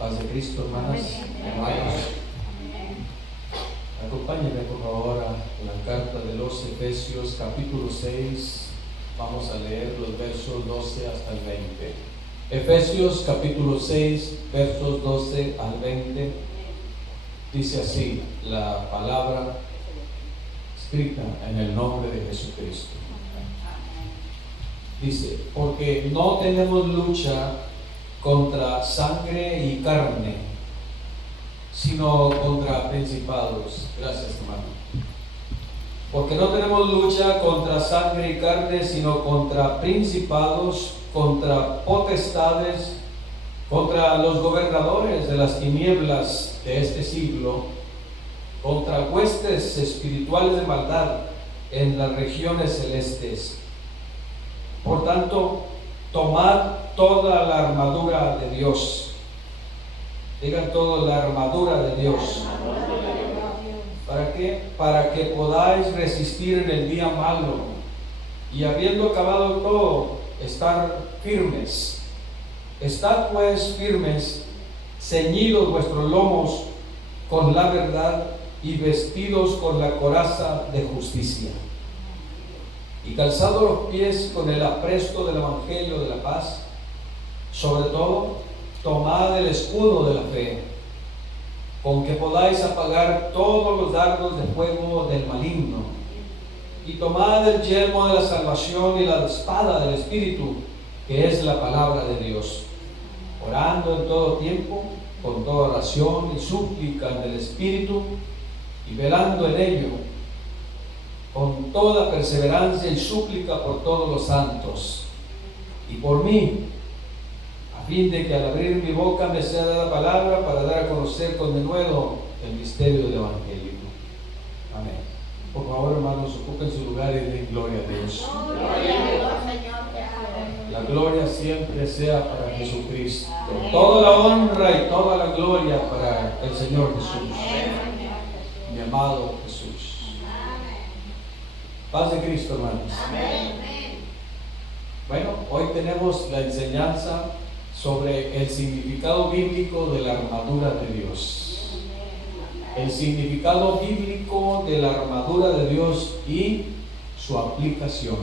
Paz de Cristo, hermanas, hermanos. Acompáñenme por favor a la carta de los Efesios, capítulo 6. Vamos a leer los versos 12 hasta el 20. Efesios, capítulo 6, versos 12 al 20. Dice así la palabra escrita en el nombre de Jesucristo. Dice: porque no tenemos lucha contra sangre y carne, sino contra principados. Gracias, hermano. Porque no tenemos lucha contra sangre y carne, sino contra principados, contra potestades, contra los gobernadores de las tinieblas de este siglo, contra huestes espirituales de maldad en las regiones celestes. Por tanto, tomad toda la armadura de Dios. Digan toda la armadura de Dios. ¿Para qué? Para que podáis resistir en el día malo, y habiendo acabado todo, estar firmes. Estad pues firmes, ceñidos vuestros lomos con la verdad y vestidos con la coraza de justicia, y calzados los pies con el apresto del evangelio de la paz. Sobre todo, tomad el escudo de la fe, con que podáis apagar todos los dardos de fuego del maligno, y tomad el yelmo de la salvación y la espada del Espíritu, que es la palabra de Dios, orando en todo tiempo, con toda oración y súplica en el Espíritu, y velando en ello, con toda perseverancia y súplica por todos los santos, y por mí, a fin de que al abrir mi boca me sea dada palabra para dar a conocer con denuedo el misterio del Evangelio. Amén. Por favor, hermanos, ocupen su lugar y den gloria a Dios. La gloria siempre sea para Jesucristo. Toda la honra y toda la gloria para el Señor Jesús, mi amado Jesús. Paz de Cristo, hermanos. Bueno, hoy tenemos la enseñanza sobre el significado bíblico de la armadura de Dios. El significado bíblico de la armadura de Dios y su aplicación.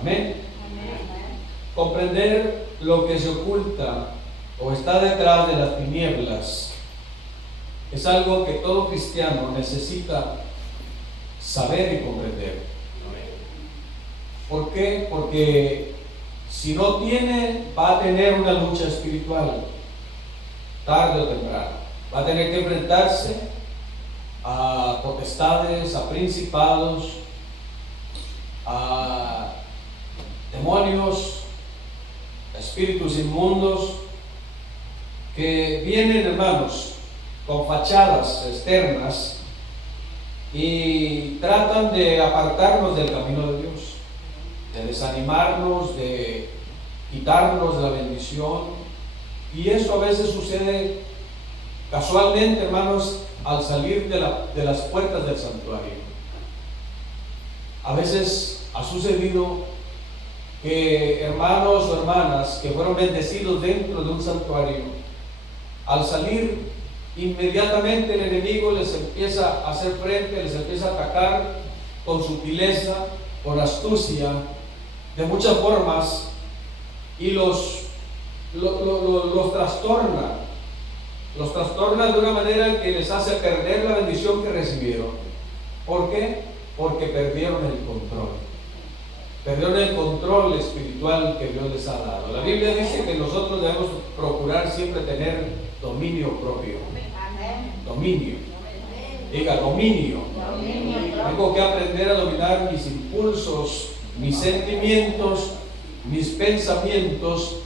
Amén. Comprender lo que se oculta o está detrás de las tinieblas es algo que todo cristiano necesita saber y comprender. ¿Por qué? Porque si no tiene, va a tener una lucha espiritual, tarde o temprano. Va a tener que enfrentarse a potestades, a principados, a demonios, a espíritus inmundos, que vienen, hermanos, con fachadas externas y tratan de apartarnos del camino de Dios, de desanimarnos, de quitarnos de la bendición. Y eso a veces sucede casualmente, hermanos, al salir de las puertas del santuario. A veces ha sucedido que hermanos o hermanas que fueron bendecidos dentro de un santuario, al salir, inmediatamente el enemigo les empieza a hacer frente, les empieza a atacar con sutileza, con astucia, de muchas formas, y los trastorna de una manera que les hace perder la bendición que recibieron. ¿Por qué? Porque perdieron el control espiritual que Dios les ha dado. La Biblia dice que nosotros debemos procurar siempre tener dominio propio. Dominio. Diga, dominio. Tengo que aprender a dominar mis impulsos, mis sentimientos, mis pensamientos.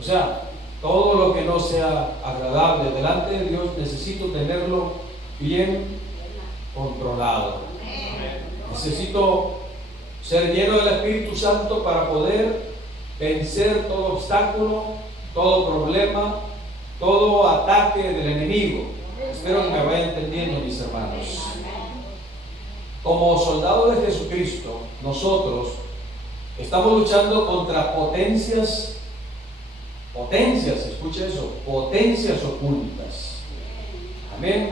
O sea, todo lo que no sea agradable delante de Dios, necesito tenerlo bien controlado. Necesito ser lleno del Espíritu Santo para poder vencer todo obstáculo, todo problema, todo ataque del enemigo. Espero que me vayan entendiendo, mis hermanos. Como soldados de Jesucristo, nosotros estamos luchando contra potencias Potencias, escuche eso, potencias ocultas. Amén.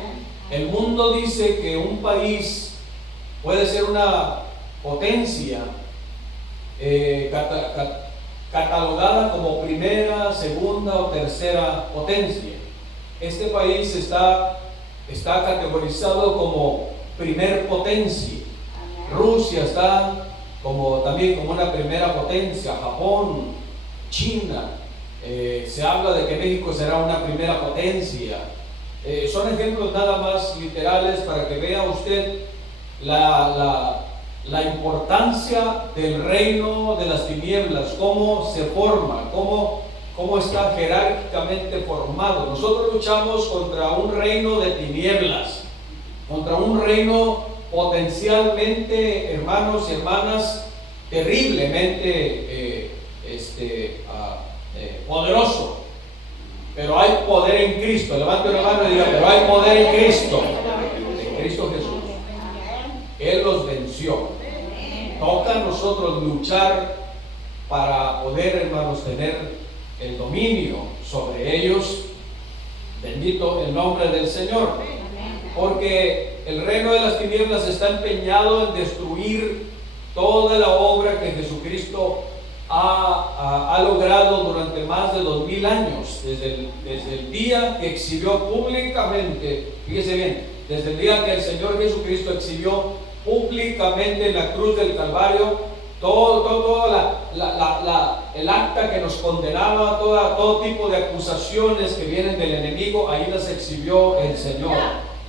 El mundo dice que un país puede ser una potencia catalogada como primera, segunda o tercera potencia. Este país está categorizado como primer potencia. Rusia está también como una primera potencia. Japón, China, se habla de que México será una primera potencia. Son ejemplos nada más literales para que vea usted la importancia del reino de las tinieblas, cómo se forma, cómo está jerárquicamente formado. Nosotros luchamos contra un reino de tinieblas, contra un reino potencialmente, hermanos y hermanas, terriblemente poderoso. Pero hay poder en Cristo. Levante una mano y diga, pero hay poder en Cristo. En Cristo Jesús. Él los venció. Toca a nosotros luchar para poder, hermanos, tener el dominio sobre ellos. Bendito el nombre del Señor. Porque el reino de las tinieblas está empeñado en destruir toda la obra que Jesucristo ha logrado durante más de 2000 años, desde el día que exhibió públicamente, fíjese bien, desde el día que el Señor Jesucristo exhibió públicamente en la cruz del Calvario todo el acta que nos condenaba, todo tipo de acusaciones que vienen del enemigo, ahí las exhibió el Señor.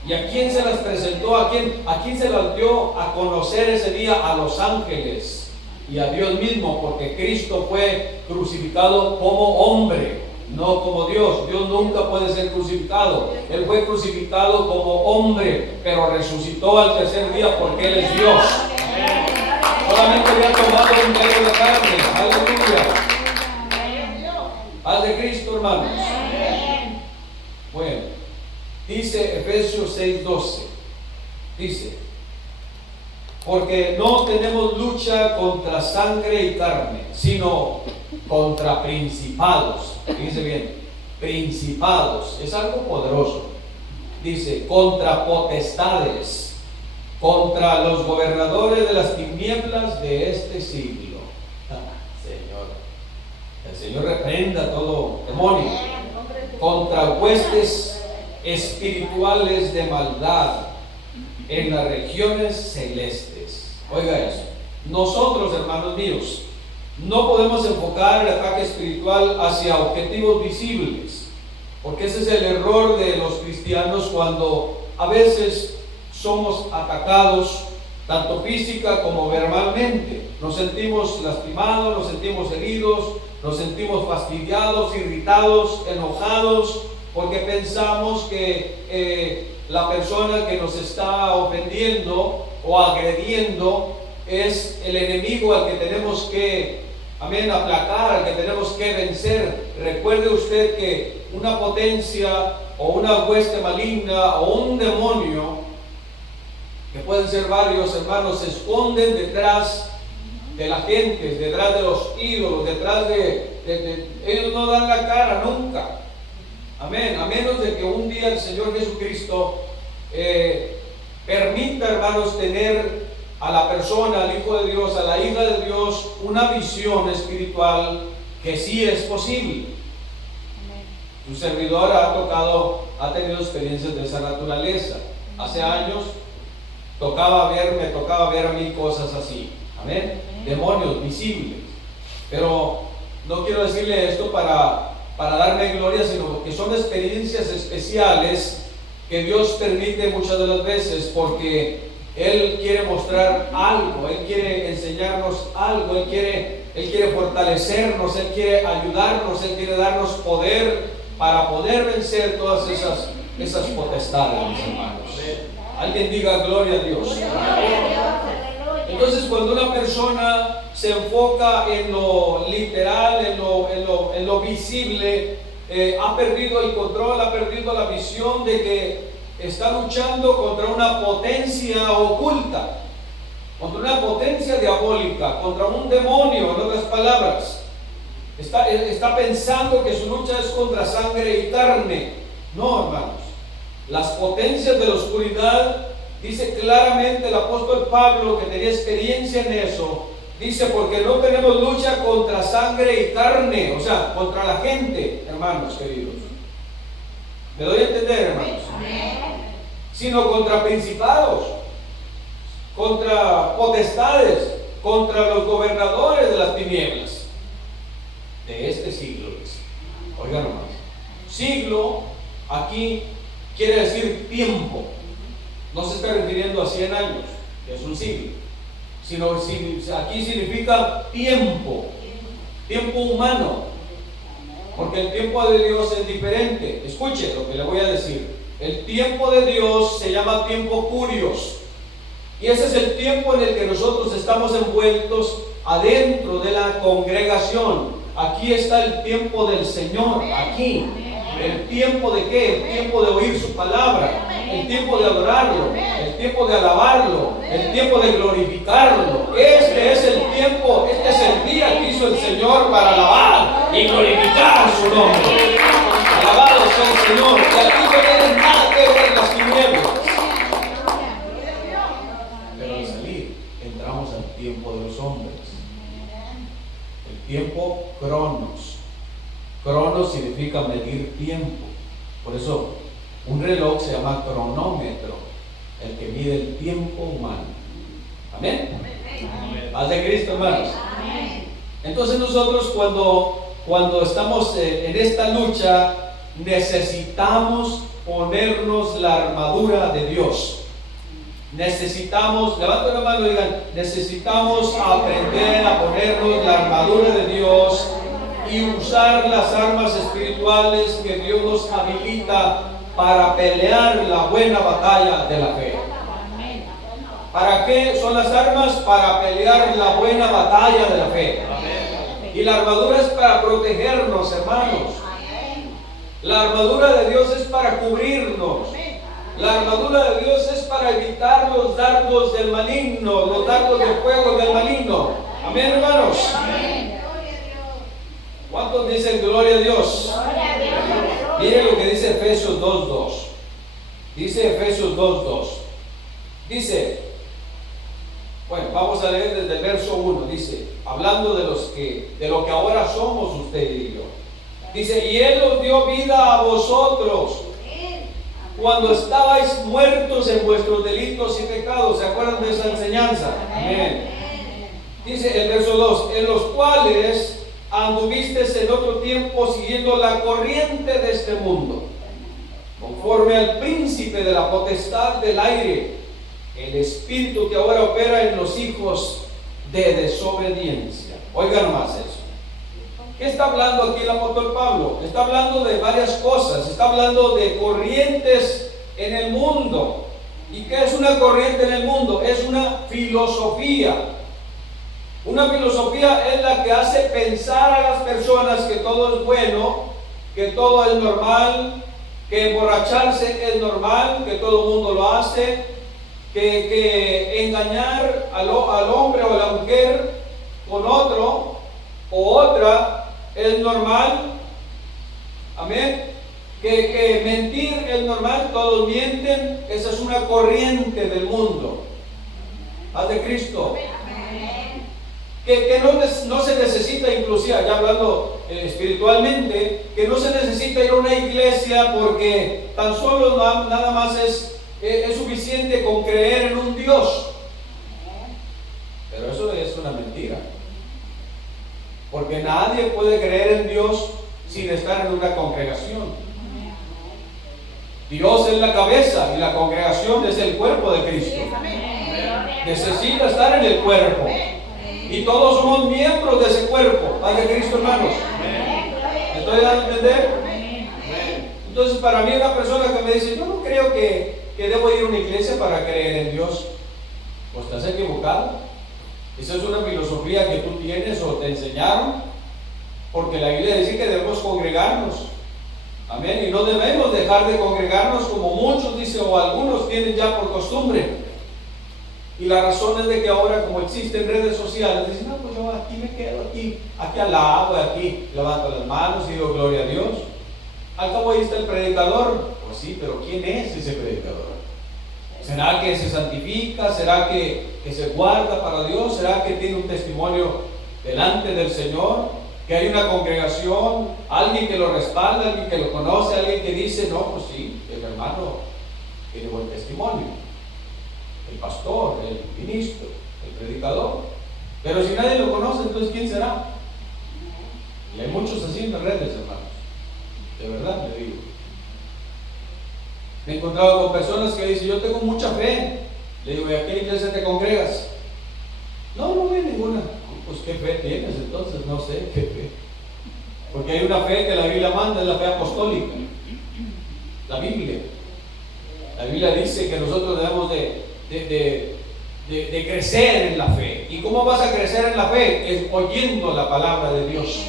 ¿Y a quién se las presentó? ¿A quién se las dio a conocer ese día? A los ángeles y a Dios mismo, porque Cristo fue crucificado como hombre, no como Dios. Dios nunca puede ser crucificado. Él fue crucificado como hombre, pero resucitó al tercer día porque Él es Dios. Solamente había tomado un medio de carne. Aleluya. Paz de Cristo, hermanos. Bueno, dice Efesios 6:12. Dice: porque no tenemos lucha contra sangre y carne, sino contra principados. Fíjense bien, principados, es algo poderoso. Dice, contra potestades, contra los gobernadores de las tinieblas de este siglo. El Señor reprenda todo demonio. Contra huestes espirituales de maldad en las regiones celestes. Oiga eso. Nosotros, hermanos míos, no podemos enfocar el ataque espiritual hacia objetivos visibles, porque ese es el error de los cristianos cuando a veces somos atacados tanto física como verbalmente. Nos sentimos lastimados, nos sentimos heridos, nos sentimos fastidiados, irritados, enojados, porque pensamos que la persona que nos está ofendiendo o agrediendo es el enemigo al que tenemos que, aplacar, al que tenemos que vencer. Recuerde usted que una potencia o una hueste maligna o un demonio, que pueden ser varios, hermanos, se esconden detrás de la gente, detrás de los ídolos, detrás de ellos no dan la cara nunca. Amén. A menos de que un día el Señor Jesucristo permita, hermanos, tener a la persona, al Hijo de Dios, a la hija de Dios, una visión espiritual que sí es posible. Un servidor ha tenido experiencias de esa naturaleza. Hace años me tocaba ver a mí cosas así. Amén. Demonios visibles. Pero no quiero decirle esto para darme gloria, sino que son experiencias especiales que Dios permite muchas de las veces, porque Él quiere mostrar algo, Él quiere enseñarnos algo, Él quiere fortalecernos, Él quiere ayudarnos, Él quiere darnos poder para poder vencer todas esas potestades, mis hermanos. Alguien diga gloria a Dios. Entonces, cuando una persona se enfoca en lo literal, en lo visible, ha perdido el control, ha perdido la visión de que está luchando contra una potencia oculta, contra una potencia diabólica, contra un demonio, en otras palabras. está pensando que su lucha es contra sangre y carne. No, hermanos. Las potencias de la oscuridad, dice claramente el apóstol Pablo, que tenía experiencia en eso, dice, porque no tenemos lucha contra sangre y carne, o sea, contra la gente, hermanos queridos. ¿Me doy a entender, hermanos? Sino contra principados, contra potestades, contra los gobernadores de las tinieblas de este siglo. Oigan nomás, siglo aquí quiere decir tiempo. No se está refiriendo a 100 años, que es un siglo, sino aquí significa tiempo, tiempo humano, porque el tiempo de Dios es diferente. Escuche lo que le voy a decir. El tiempo de Dios se llama tiempo curios, y ese es el tiempo en el que nosotros estamos envueltos adentro de la congregación. Aquí está el tiempo del Señor, aquí. ¿El tiempo de qué? El tiempo de oír su palabra, el tiempo de adorarlo, el tiempo de alabarlo, el tiempo de glorificarlo. Este es el tiempo, este es el día que hizo el Señor para alabar y glorificar su nombre. Alabado sea el Señor. Y aquí no tienen nada que ver las tinieblas. Pero al salir, entramos al tiempo de los hombres. El tiempo cronos. Cronos significa medir tiempo. Por eso un reloj se llama cronómetro, el que mide el tiempo humano. Amén. Paz de Cristo, hermanos. Entonces nosotros cuando estamos en esta lucha, necesitamos ponernos la armadura de Dios. Necesitamos, levanten la mano y digan, necesitamos aprender a ponernos la armadura de Dios y usar las armas espirituales que Dios nos habilita para pelear la buena batalla de la fe. ¿Para qué son las armas? Para pelear la buena batalla de la fe. Y la armadura es para protegernos, hermanos. La armadura de Dios es para cubrirnos. La armadura de Dios es para evitar los dardos del maligno, los dardos de fuego del maligno. Amén, hermanos. ¿Cuántos dicen gloria a Dios? Miren lo que dice Efesios 2:2. Dice Efesios 2:2. Dice, bueno, vamos a leer desde el verso 1. Dice, hablando de lo que ahora somos usted y yo. Dice, y Él os dio vida a vosotros cuando estabais muertos en vuestros delitos y pecados. ¿Se acuerdan de esa enseñanza? Amén. Dice el verso 2, en los cuales anduvisteis en otro tiempo siguiendo la corriente de este mundo, conforme al príncipe de la potestad del aire, el espíritu que ahora opera en los hijos de desobediencia. Oigan más eso. ¿Qué está hablando aquí el apóstol Pablo? Está hablando de varias cosas. Está hablando de corrientes en el mundo. ¿Y qué es una corriente en el mundo? Es una filosofía. Una filosofía es la que hace pensar a las personas que todo es bueno, que todo es normal, que emborracharse es normal, que todo el mundo lo hace, que engañar al hombre o a la mujer con otro o otra es normal. Amén. Que mentir es normal, todos mienten. Esa es una corriente del mundo. Paz de Cristo. Que no se necesita, inclusive ya hablando espiritualmente, que no se necesita ir a una iglesia porque tan solo nada más es suficiente con creer en un Dios. Pero eso es una mentira, porque nadie puede creer en Dios sin estar en una congregación. Dios es la cabeza y la congregación es el cuerpo de Cristo. Necesita estar en el cuerpo. Y todos somos miembros de ese cuerpo. Paz de Cristo, hermanos. ¿Me estoy dando a entender? Entonces, para mí, una persona que me dice, yo no creo que debo ir a una iglesia para creer en Dios, pues estás equivocado. Esa es una filosofía que tú tienes o te enseñaron, porque la Biblia dice que debemos congregarnos. Amén. Y no debemos dejar de congregarnos como muchos dicen o algunos tienen ya por costumbre. Y la razón es de que ahora, como existen redes sociales, dicen, no, pues yo aquí me quedo, aquí alabo, aquí levanto las manos y digo gloria a Dios. Al cabo ahí está el predicador. Pues sí, pero ¿quién es ese predicador? ¿Será que se santifica? ¿Será que se guarda para Dios? ¿Será que tiene un testimonio delante del Señor? ¿Que hay una congregación? ¿Alguien que lo respalda? ¿Alguien que lo conoce? ¿Alguien que dice, no, pues sí, el hermano tiene buen testimonio? El pastor, el ministro, el predicador. Pero si nadie lo conoce, entonces ¿quién será? Y hay muchos así en las redes, hermanos. De verdad le digo. Me he encontrado con personas que dicen, yo tengo mucha fe. Le digo, ¿y a qué iglesia te congregas? No, no hay ninguna. Pues ¿qué fe tienes entonces? No sé qué fe. Porque hay una fe que la Biblia manda, es la fe apostólica. La Biblia. La Biblia dice que nosotros debemos de crecer en la fe. ¿Y cómo vas a crecer en la fe? Es oyendo la palabra de Dios.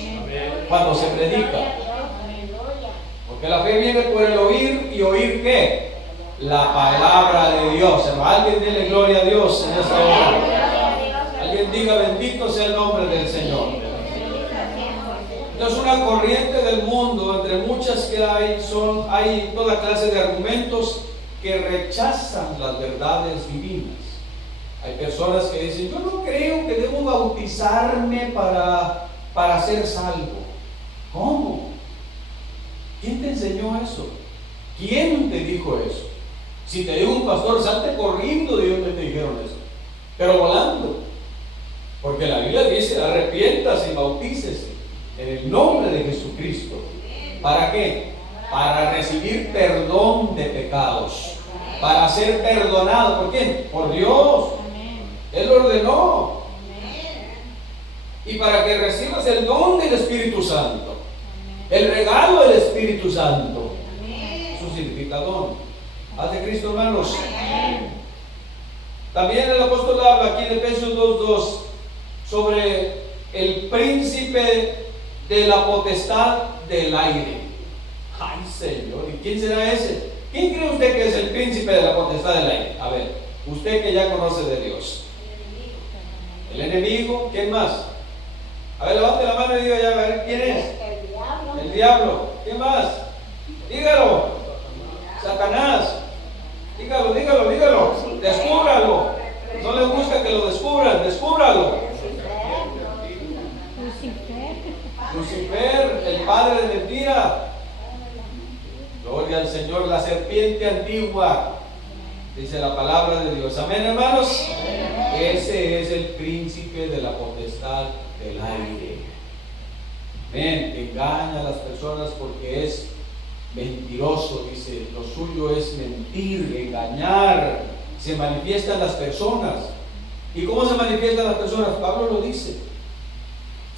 Cuando se predica. Porque la fe viene por el oír, y oír ¿qué? La palabra de Dios. Alguien dele gloria a Dios en esta hora. Alguien diga bendito sea el nombre del Señor. Entonces una corriente del mundo, entre muchas que hay toda clase de argumentos que rechazan las verdades divinas. Hay personas que dicen, yo no creo que debo bautizarme para ser salvo. ¿Cómo? ¿Quién te enseñó eso? ¿Quién te dijo eso? Si te dijo un pastor, salte corriendo de donde te dijeron eso, pero volando. Porque la Biblia dice, arrepiéntase y bautícese en el nombre de Jesucristo. ¿Para qué? Para recibir perdón de pecados, para ser perdonado. ¿Por quién? Por Dios. Él lo ordenó. Y para que recibas el don del Espíritu Santo, el regalo del Espíritu Santo. Eso significa don. Haz de Cristo, hermanos. También el apóstol habla aquí en Efesios 2:2 sobre el príncipe de la potestad del aire. Ay, Señor, ¿y quién será ese? ¿Quién cree usted que es el príncipe de la potestad del aire? A ver, usted que ya conoce de Dios. El enemigo, ¿quién más? A ver, levante la mano y diga ya, a ver, ¿quién es? El diablo. ¿Quién más? Dígalo. Satanás. Dígalo. Descúbralo. No le gusta que lo descubran. Descúbralo. Lucifer, el padre de mentira. Gloria al Señor, la serpiente antigua. Dice la palabra de Dios. Amén, hermanos. Ese es el príncipe de la potestad del aire. Amén. Engaña a las personas porque es mentiroso. Dice, lo suyo es mentir, engañar. Se manifiestan las personas. ¿Y cómo se manifiestan las personas? Pablo lo dice.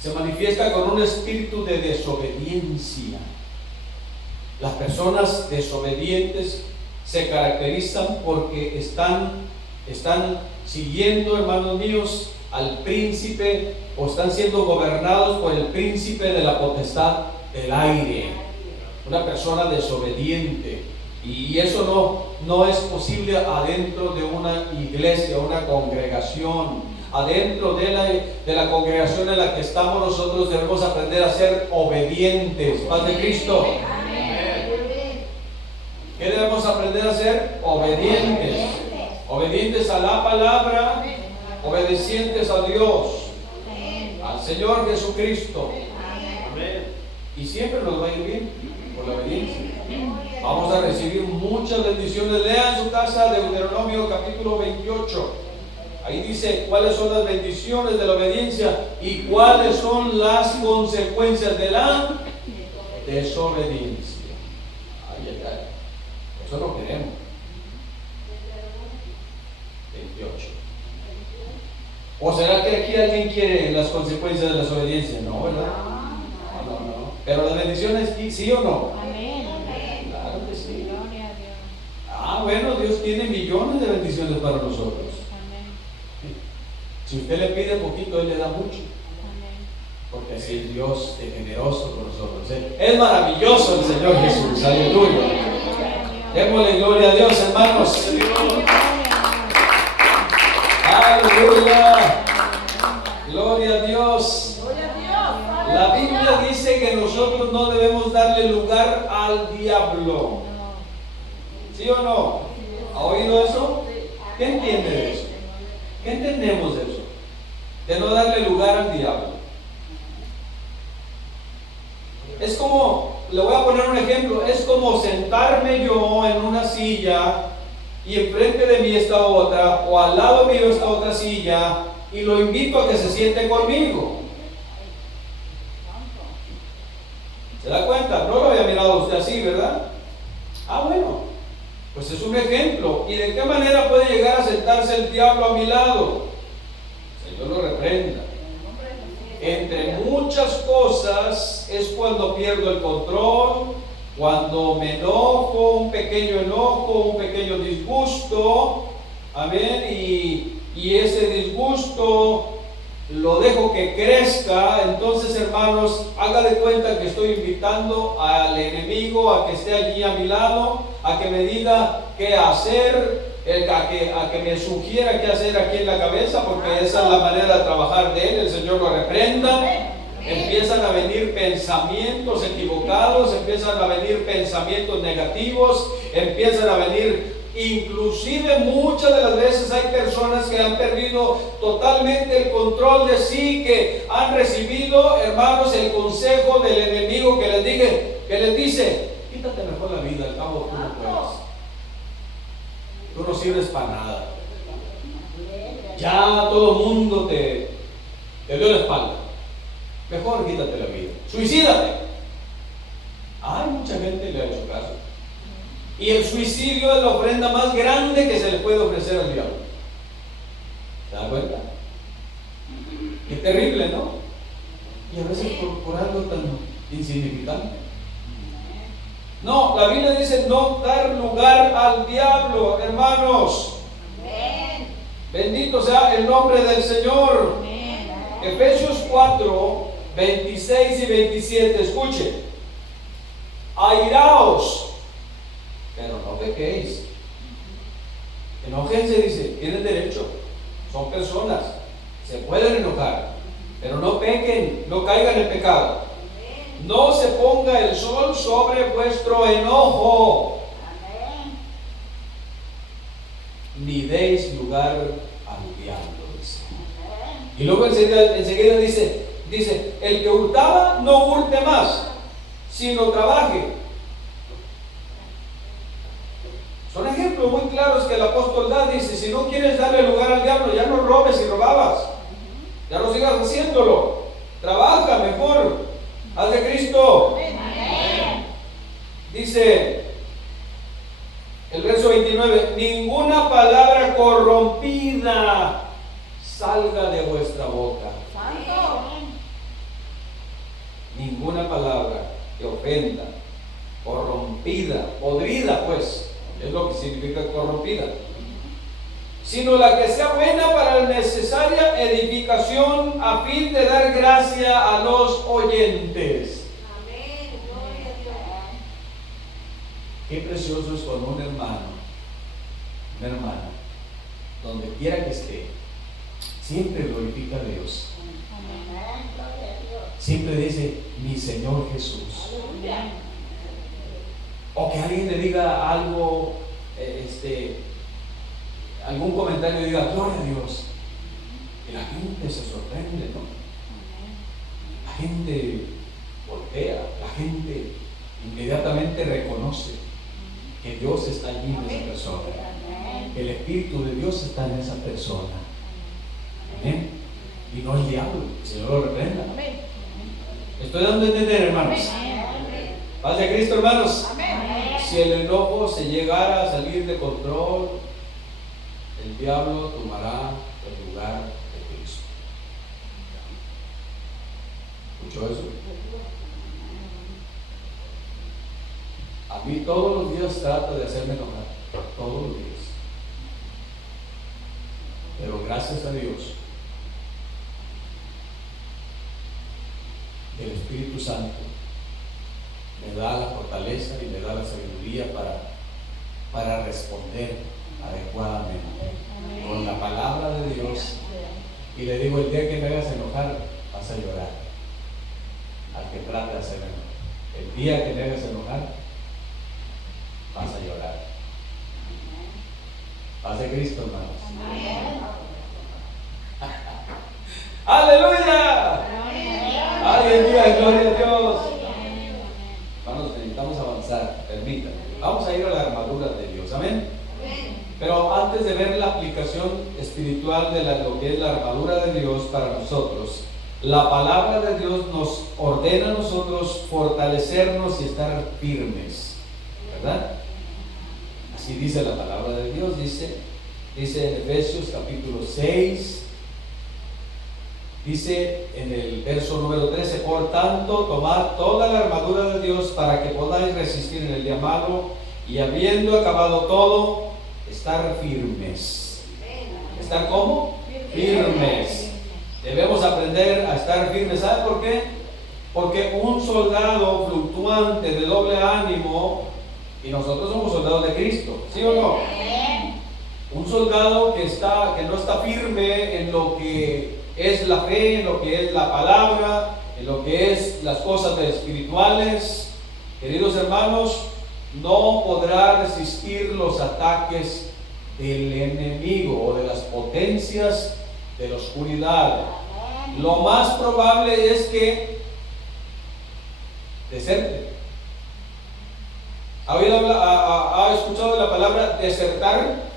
Se manifiesta con un espíritu de desobediencia. Las personas desobedientes se caracterizan porque están siguiendo, hermanos míos, al príncipe, o están siendo gobernados por el príncipe de la potestad del aire. Una persona desobediente. Y eso no es posible adentro de una iglesia, una congregación. Adentro de la congregación en la que estamos, nosotros debemos aprender a ser obedientes. Paz de Cristo. ¿Qué debemos aprender a ser? Obedientes. Obedientes a la palabra, obedecientes a Dios, al Señor Jesucristo. Y siempre nos va a ir bien por la obediencia. Vamos a recibir muchas bendiciones. Lean en su casa Deuteronomio capítulo 28. Ahí dice cuáles son las bendiciones de la obediencia y cuáles son las consecuencias de la desobediencia. Ay. Eso no queremos. 28. ¿O será que aquí alguien quiere las consecuencias de la desobediencia? No, ¿verdad? No. Pero las bendiciones, ¿sí o no? Amén. Claro que sí. Gloria a Dios. Bueno, Dios tiene millones de bendiciones para nosotros. Amén. Si usted le pide poquito, Él le da mucho. Amén. Porque así es Dios de generoso con nosotros. Es maravilloso el Señor Jesús. Aleluya. Démosle gloria a Dios, hermanos. Aleluya. Gloria a Dios. La Biblia dice que nosotros no debemos darle lugar al diablo. ¿Sí o no? ¿Ha oído eso? ¿Qué entiende de eso? ¿Qué entendemos de eso? De no darle lugar al diablo. Es como, le voy a poner un ejemplo, es como sentarme yo en una silla y enfrente de mí está otra, o al lado mío está otra silla, y lo invito a que se siente conmigo. ¿Se da cuenta? No lo había mirado usted así, ¿verdad? Ah, bueno, pues es un ejemplo. ¿Y de qué manera puede llegar a sentarse el diablo a mi lado? El Señor lo reprenda. Entre muchas cosas es cuando pierdo el control, cuando me enojo, un pequeño enojo, un pequeño disgusto, amén, y ese disgusto lo dejo que crezca. Entonces, hermanos, haga de cuenta que estoy invitando al enemigo a que esté allí a mi lado, a que me diga qué hacer, a que me sugiera qué hacer aquí en la cabeza, porque esa es la manera de trabajar de él. El Señor lo reprenda. Empiezan a venir pensamientos equivocados, empiezan a venir pensamientos negativos, empiezan a venir, inclusive muchas de las veces hay personas que han perdido totalmente el control de sí, que han recibido, hermanos, el consejo del enemigo que les dice, quítate mejor la vida, al cabo tú no puedes. Tú no sirves para nada. Ya todo el mundo te dio la espalda. Mejor quítate la vida. Suicídate. Hay mucha gente que le ha hecho caso. Y el suicidio es la ofrenda más grande que se le puede ofrecer al diablo. ¿Se da cuenta? Qué terrible, ¿no? Y a veces por algo tan insignificante. No, la Biblia dice no dar lugar al diablo, hermanos. Amén. Bendito sea el nombre del Señor. Amén. Efesios 4, 26 y 27, escuche. Airaos, pero no pequéis. Enójense, dice, tienen derecho. Son personas, se pueden enojar, pero no pequen, no caigan en pecado. No se ponga el sol sobre vuestro enojo. Amén. Ni deis lugar al diablo, dice. Amén. Y luego enseguida dice, el que hurtaba no hurte más, sino trabaje. Son ejemplos muy claros que el apóstol da. Dice, si no quieres darle lugar al diablo, ya no robes y robabas. Ya no sigas haciéndolo. Trabaja mejor. Haz de Cristo. Amén. Dice el verso 29, ninguna palabra corrompida salga de vuestra boca. Amén. Ninguna palabra que ofenda, corrompida, podrida, pues, es lo que significa corrompida, sino la que sea buena para la necesaria edificación a fin de dar gracia a los oyentes. Amén. Gloria a Dios. Qué precioso es cuando un hermano, una hermana, donde quiera que esté, siempre glorifica a Dios. Amén. Siempre dice, mi Señor Jesús. Amén. O que alguien le diga algo, algún comentario y diga, gloria a Dios. Y la gente se sorprende, ¿no? La gente voltea, la gente inmediatamente reconoce que Dios está allí en esa persona, que el Espíritu de Dios está en esa persona. Amén. Y no el diablo, el Señor lo reprenda. Estoy dando a entender, hermanos. Paz de Cristo, hermanos. Si el enojo se llegara a salir de control, el diablo tomará el lugar de Cristo. ¿Escuchó eso? A mí todos los días trata de hacerme enojar, todos los días. Pero gracias a Dios, el Espíritu Santo me da la fortaleza y me da la sabiduría para responder adecuadamente con la palabra de Dios. Y le digo, el día que me hagas enojar, vas a llorar al que trate de hacer enojar. El día que me hagas enojar, vas a llorar. Paz de Cristo, hermanos. ¡Aleluya! ¡Aleluya! ¡Gloria a Dios! Hermanos, necesitamos avanzar. Permítanme. Vamos a ir a la armadura de Dios. Amén. Pero antes de ver la aplicación espiritual de lo que es la armadura de Dios para nosotros, la palabra de Dios nos ordena a nosotros fortalecernos y estar firmes, ¿verdad? Así dice la palabra de Dios, dice en Efesios capítulo 6, dice en el verso número 13, por tanto, tomad toda la armadura de Dios para que podáis resistir en el día malo y habiendo acabado todo, estar firmes. ¿Estar cómo? Firmes. Debemos aprender a estar firmes. ¿Sabe por qué? Porque un soldado fluctuante de doble ánimo, y nosotros somos soldados de Cristo, ¿sí o no? Un soldado que no está firme en lo que es la fe, en lo que es la palabra, en lo que es las cosas espirituales, queridos hermanos, no podrá resistir los ataques del enemigo o de las potencias de la oscuridad. Lo más probable es que deserte. ¿Ha escuchado la palabra desertar?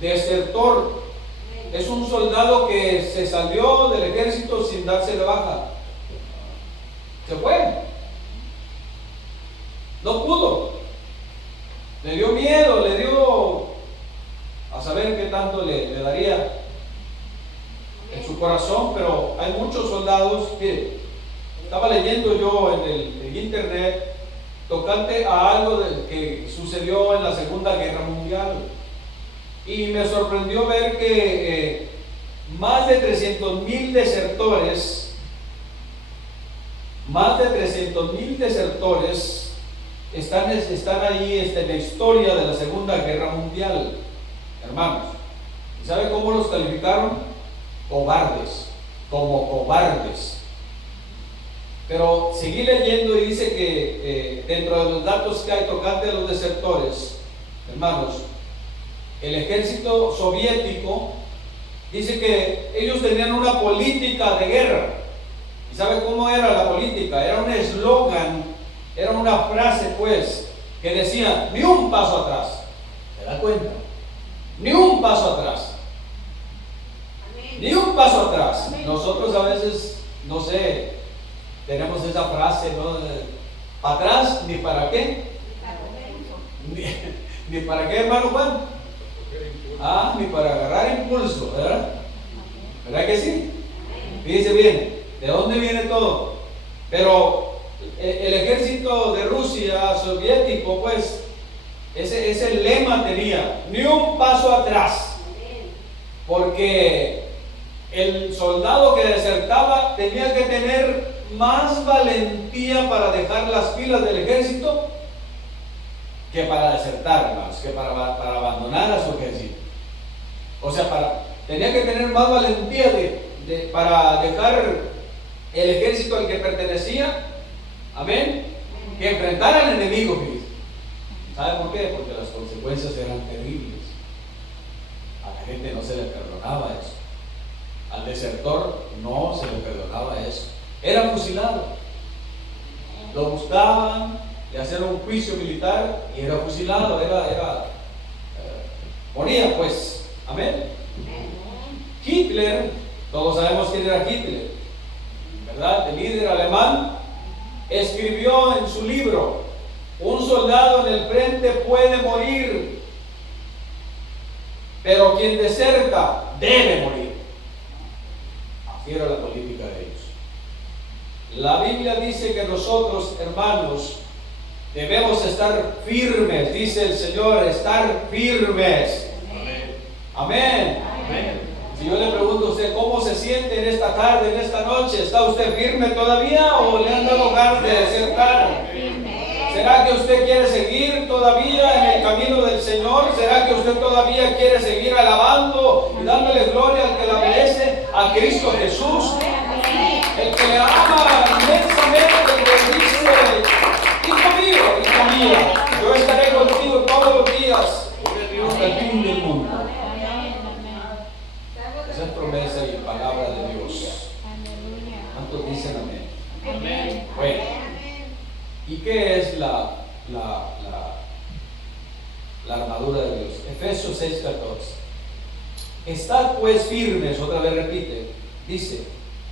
Desertor es un soldado que se salió del ejército sin darse de baja. Se fue. No pudo. Le dio miedo, le dio a saber qué tanto le daría en su corazón, pero hay muchos soldados. Mire, estaba leyendo yo en el internet tocante a algo que sucedió en la Segunda Guerra Mundial y me sorprendió ver que más de 300,000 desertores están ahí en la historia de la Segunda Guerra Mundial, hermanos. ¿Y sabe cómo los calificaron? Cobardes, como cobardes. Pero seguí leyendo y dice que dentro de los datos que hay tocante a los desertores, hermanos, el ejército soviético dice que ellos tenían una política de guerra. ¿Y sabe cómo era la política? Era un eslogan, era una frase pues, que decía, ni un paso atrás. ¿Se da cuenta? Ni un paso atrás. Ni un paso atrás. Nosotros a veces, no sé, tenemos esa frase, ¿no? ¿Para atrás? ¿Ni para qué? ¿Ni para qué, hermano Juan? Ni para agarrar impulso, ¿verdad? ¿Verdad que sí? Fíjense bien, ¿de dónde viene todo? Pero el ejército de Rusia, soviético, pues, ese lema tenía, ni un paso atrás. Porque el soldado que desertaba tenía que tener más valentía para dejar las filas del ejército que para desertar, hermanos, que para abandonar a su ejército. O sea, tenía que tener más valentía para dejar el ejército al que pertenecía, amén, que enfrentar al enemigo. ¿Sabe por qué? Porque las consecuencias eran terribles. A la gente no se le perdonaba eso. Al desertor no se le perdonaba eso. Era fusilado. Lo buscaban, le hacían un juicio militar y era fusilado, moría pues. Amén. Hitler, todos sabemos quién era Hitler, ¿verdad? El líder alemán escribió en su libro, un soldado en el frente puede morir, pero quien deserta debe morir. Así era la política de ellos. La Biblia dice que nosotros, hermanos, debemos estar firmes, dice el Señor, estar firmes. Amén. Amén. Si yo le pregunto a usted cómo se siente en esta tarde, en esta noche, ¿está usted firme todavía o le han dado ganas de desertar? ¿Será ¿Será que usted quiere seguir todavía en el camino del Señor? ¿Será que usted todavía quiere seguir alabando y dándole gloria al que la merece, a Cristo Jesús? El que le ama inmensamente, que dice: hijo mío, hija mía, yo estaré contigo todos los días hasta el fin del mundo. Esa es promesa y palabra de Dios. ¿Cuántos dicen amén? Amén. Bueno, ¿y qué es la armadura de Dios? Efesios 6:14. Estad pues firmes, otra vez repite, dice: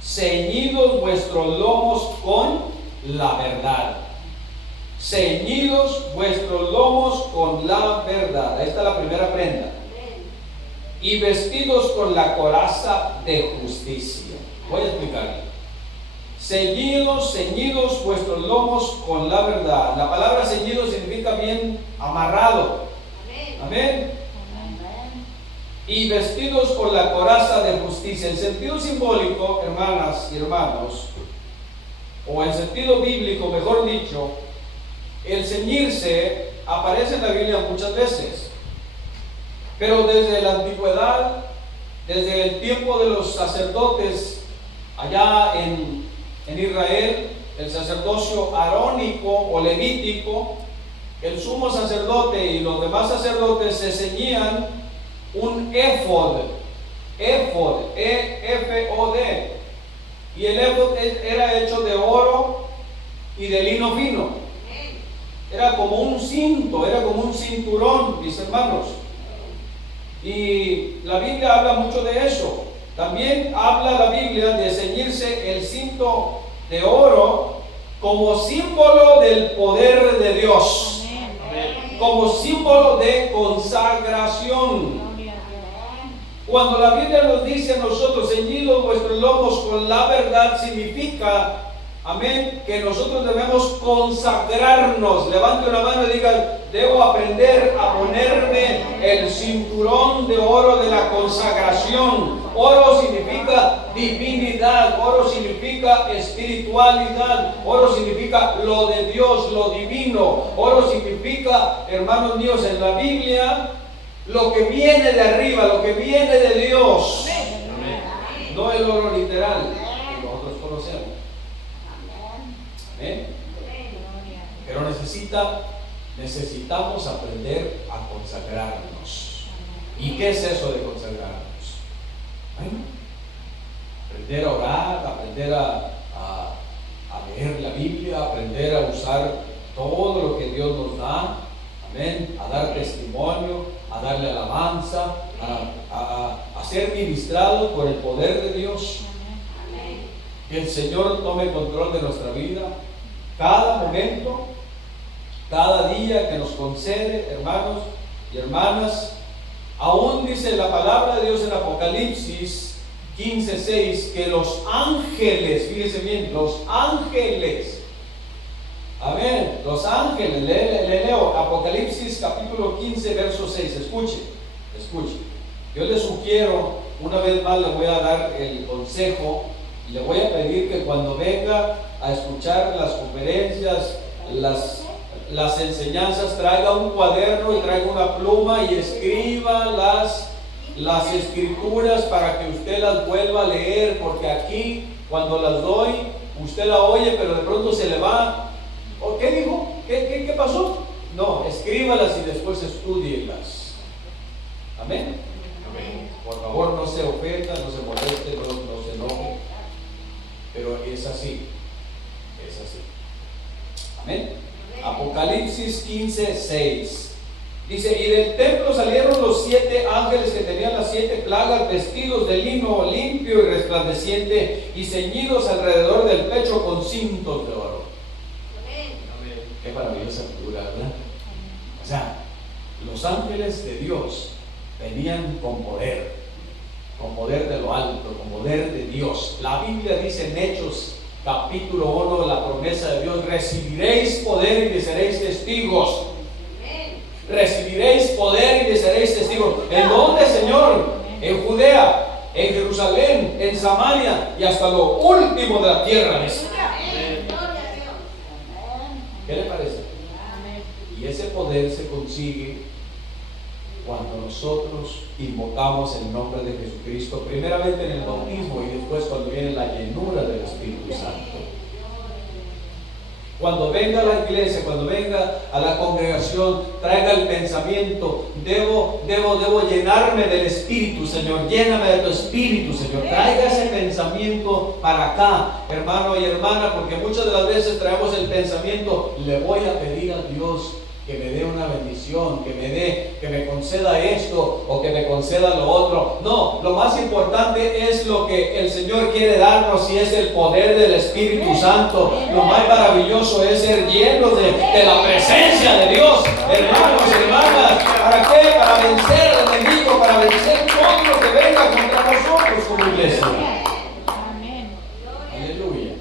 ceñidos vuestros lomos con la verdad. Ceñidos vuestros lomos con la verdad. Ahí está la primera prenda. Y vestidos con la coraza de justicia. Voy a explicarle. Ceñidos vuestros lomos con la verdad. La palabra ceñido significa bien amarrado. Amén. Y vestidos con la coraza de justicia. El sentido simbólico, hermanas y hermanos, o el sentido bíblico, mejor dicho, el ceñirse aparece en la Biblia muchas veces. Pero desde la antigüedad, desde el tiempo de los sacerdotes allá en Israel, el sacerdocio arónico o levítico, el sumo sacerdote y los demás sacerdotes se ceñían un éfod, E-F-O-D, y el éfod era hecho de oro y de lino fino. Era como un cinto, era como un cinturón, mis hermanos. Y la Biblia habla mucho de eso. También habla la Biblia de ceñirse el cinto de oro como símbolo del poder de Dios, como símbolo de consagración. Cuando la Biblia nos dice a nosotros: ceñidos vuestros lomos con la verdad, significa, amén, que nosotros debemos consagrarnos. Levante una mano y diga: debo aprender a ponerme el cinturón de oro de la consagración. Oro significa divinidad, oro significa espiritualidad, oro significa lo de Dios, lo divino. Oro significa, hermanos míos, en la Biblia, lo que viene de arriba, lo que viene de Dios. Amén. No el oro literal que nosotros conocemos. Amén. Pero necesitamos aprender a consagrarnos. ¿Y qué es eso de consagrarnos? Bueno, aprender a orar, aprender a leer la Biblia, aprender a usar todo lo que Dios nos da. Amén. A dar testimonio, a darle alabanza, a ser ministrados por el poder de Dios. Que el Señor tome control de nuestra vida, cada momento, cada día que nos concede, hermanos y hermanas. Aún dice la palabra de Dios en Apocalipsis 15:6 que los ángeles, fíjese bien, los ángeles, amén, los ángeles, le leo Apocalipsis capítulo 15 verso 6, escuche. Yo le sugiero, una vez más le voy a dar el consejo, y le voy a pedir que cuando venga a escuchar las conferencias, las enseñanzas, traiga un cuaderno y traiga una pluma y escriba las escrituras para que usted las vuelva a leer, porque aquí cuando las doy usted la oye pero de pronto se le va. ¿Qué dijo? ¿Qué pasó? No, escríbalas y después estúdielas. Amén. Por favor, no se ofenda, no se moleste, no se enoje, pero es así. Amén. Apocalipsis 15:6 dice: y del templo salieron los 7 ángeles que tenían las 7 plagas, vestidos de lino limpio y resplandeciente, y ceñidos alrededor del pecho con cintos de oro. Amén. Qué maravillosa figura, ¿verdad? O sea, los ángeles de Dios venían con poder de lo alto, con poder de Dios. La Biblia dice en Hechos capítulo 1, la promesa de Dios: recibiréis poder y me seréis testigos. Recibiréis poder y me seréis testigos. ¿En dónde, Señor? En Judea, en Jerusalén, en Samaria y hasta lo último de la tierra. ¿Qué le parece? ese poder se consigue cuando nosotros invocamos el nombre de Jesucristo, primeramente en el bautismo y después cuando viene la llenura del Espíritu Santo. Cuando venga a la iglesia, cuando venga a la congregación, traiga el pensamiento: debo llenarme del Espíritu, Señor, lléname de tu Espíritu, Señor. Traiga ese pensamiento para acá, hermano y hermana, porque muchas de las veces traemos el pensamiento: le voy a pedir a Dios que me dé una bendición, que me conceda esto o que me conceda lo otro. No, lo más importante es lo que el Señor quiere darnos, y es el poder del Espíritu Santo. Lo más maravilloso es ser llenos de la presencia de Dios, hermanos y hermanas. ¿Para qué? Para vencer al enemigo, para vencer todo lo que venga contra nosotros como iglesia. Amén. Aleluya.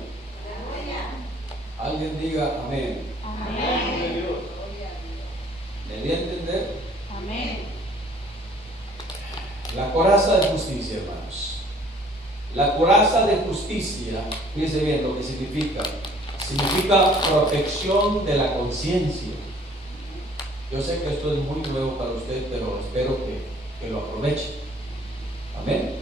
Alguien diga amén. Amén. ¿Le di a entender? Amén. La coraza de justicia, hermanos. La coraza de justicia, fíjense bien lo que significa. Significa protección de la conciencia. Yo sé que esto es muy nuevo para usted, pero espero que lo aproveche. Amén.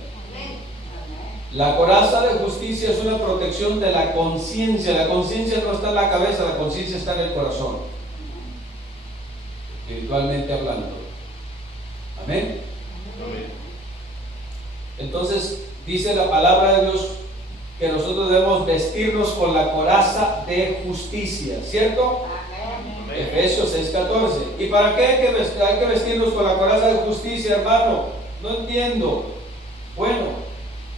La coraza de justicia es una protección de la conciencia. La conciencia no está en la cabeza, la conciencia está en el corazón, espiritualmente hablando. Amén. Entonces dice la palabra de Dios que nosotros debemos vestirnos con la coraza de justicia, ¿cierto? Amén. Efesios 6:14. ¿Y para qué hay que vestirnos con la coraza de justicia, hermano? No entiendo. Bueno,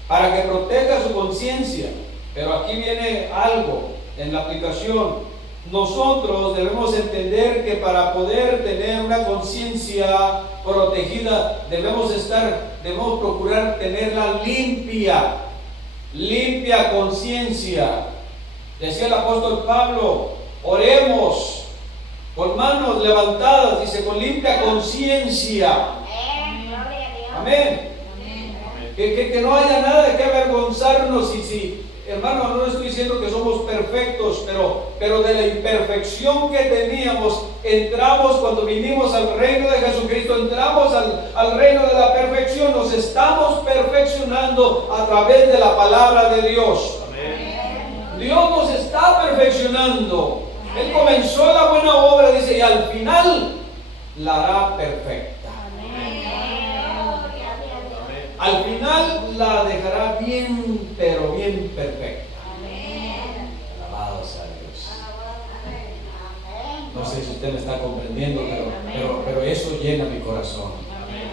para que proteja su conciencia. Pero aquí viene algo en la aplicación. Nosotros debemos entender que para poder tener una conciencia protegida debemos procurar tenerla limpia conciencia. Decía el apóstol Pablo: oremos con manos levantadas, dice, con limpia conciencia. Amén. Que no haya nada de que avergonzarnos. Y hermano, no estoy diciendo que somos perfectos, pero de la imperfección que teníamos, entramos cuando vinimos al reino de Jesucristo, entramos al reino de la perfección. Nos estamos perfeccionando a través de la palabra de Dios. Amén. Dios nos está perfeccionando. Él comenzó la buena obra, dice, y al final la hará perfecta. Al final la dejará bien, pero bien perfecta. Alabado sea Dios. No sé si usted me está comprendiendo, pero eso llena mi corazón.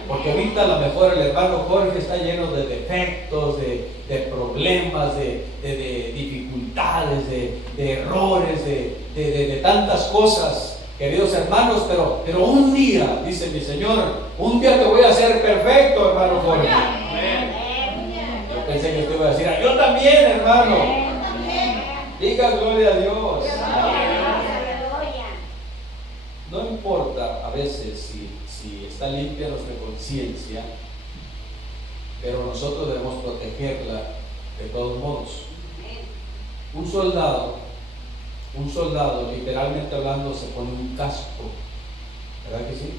Porque ahorita a lo mejor el hermano Jorge está lleno de defectos, de problemas, de dificultades, de errores, de tantas cosas, queridos hermanos, pero un día, dice mi Señor, un día te voy a hacer perfecto, hermano Jorge. Yo pensé que usted iba a decir: yo también, hermano. Diga gloria a Dios. No importa a veces si está limpia nuestra conciencia, pero nosotros debemos protegerla de todos modos. Un soldado, literalmente hablando, se pone un casco, ¿verdad que sí?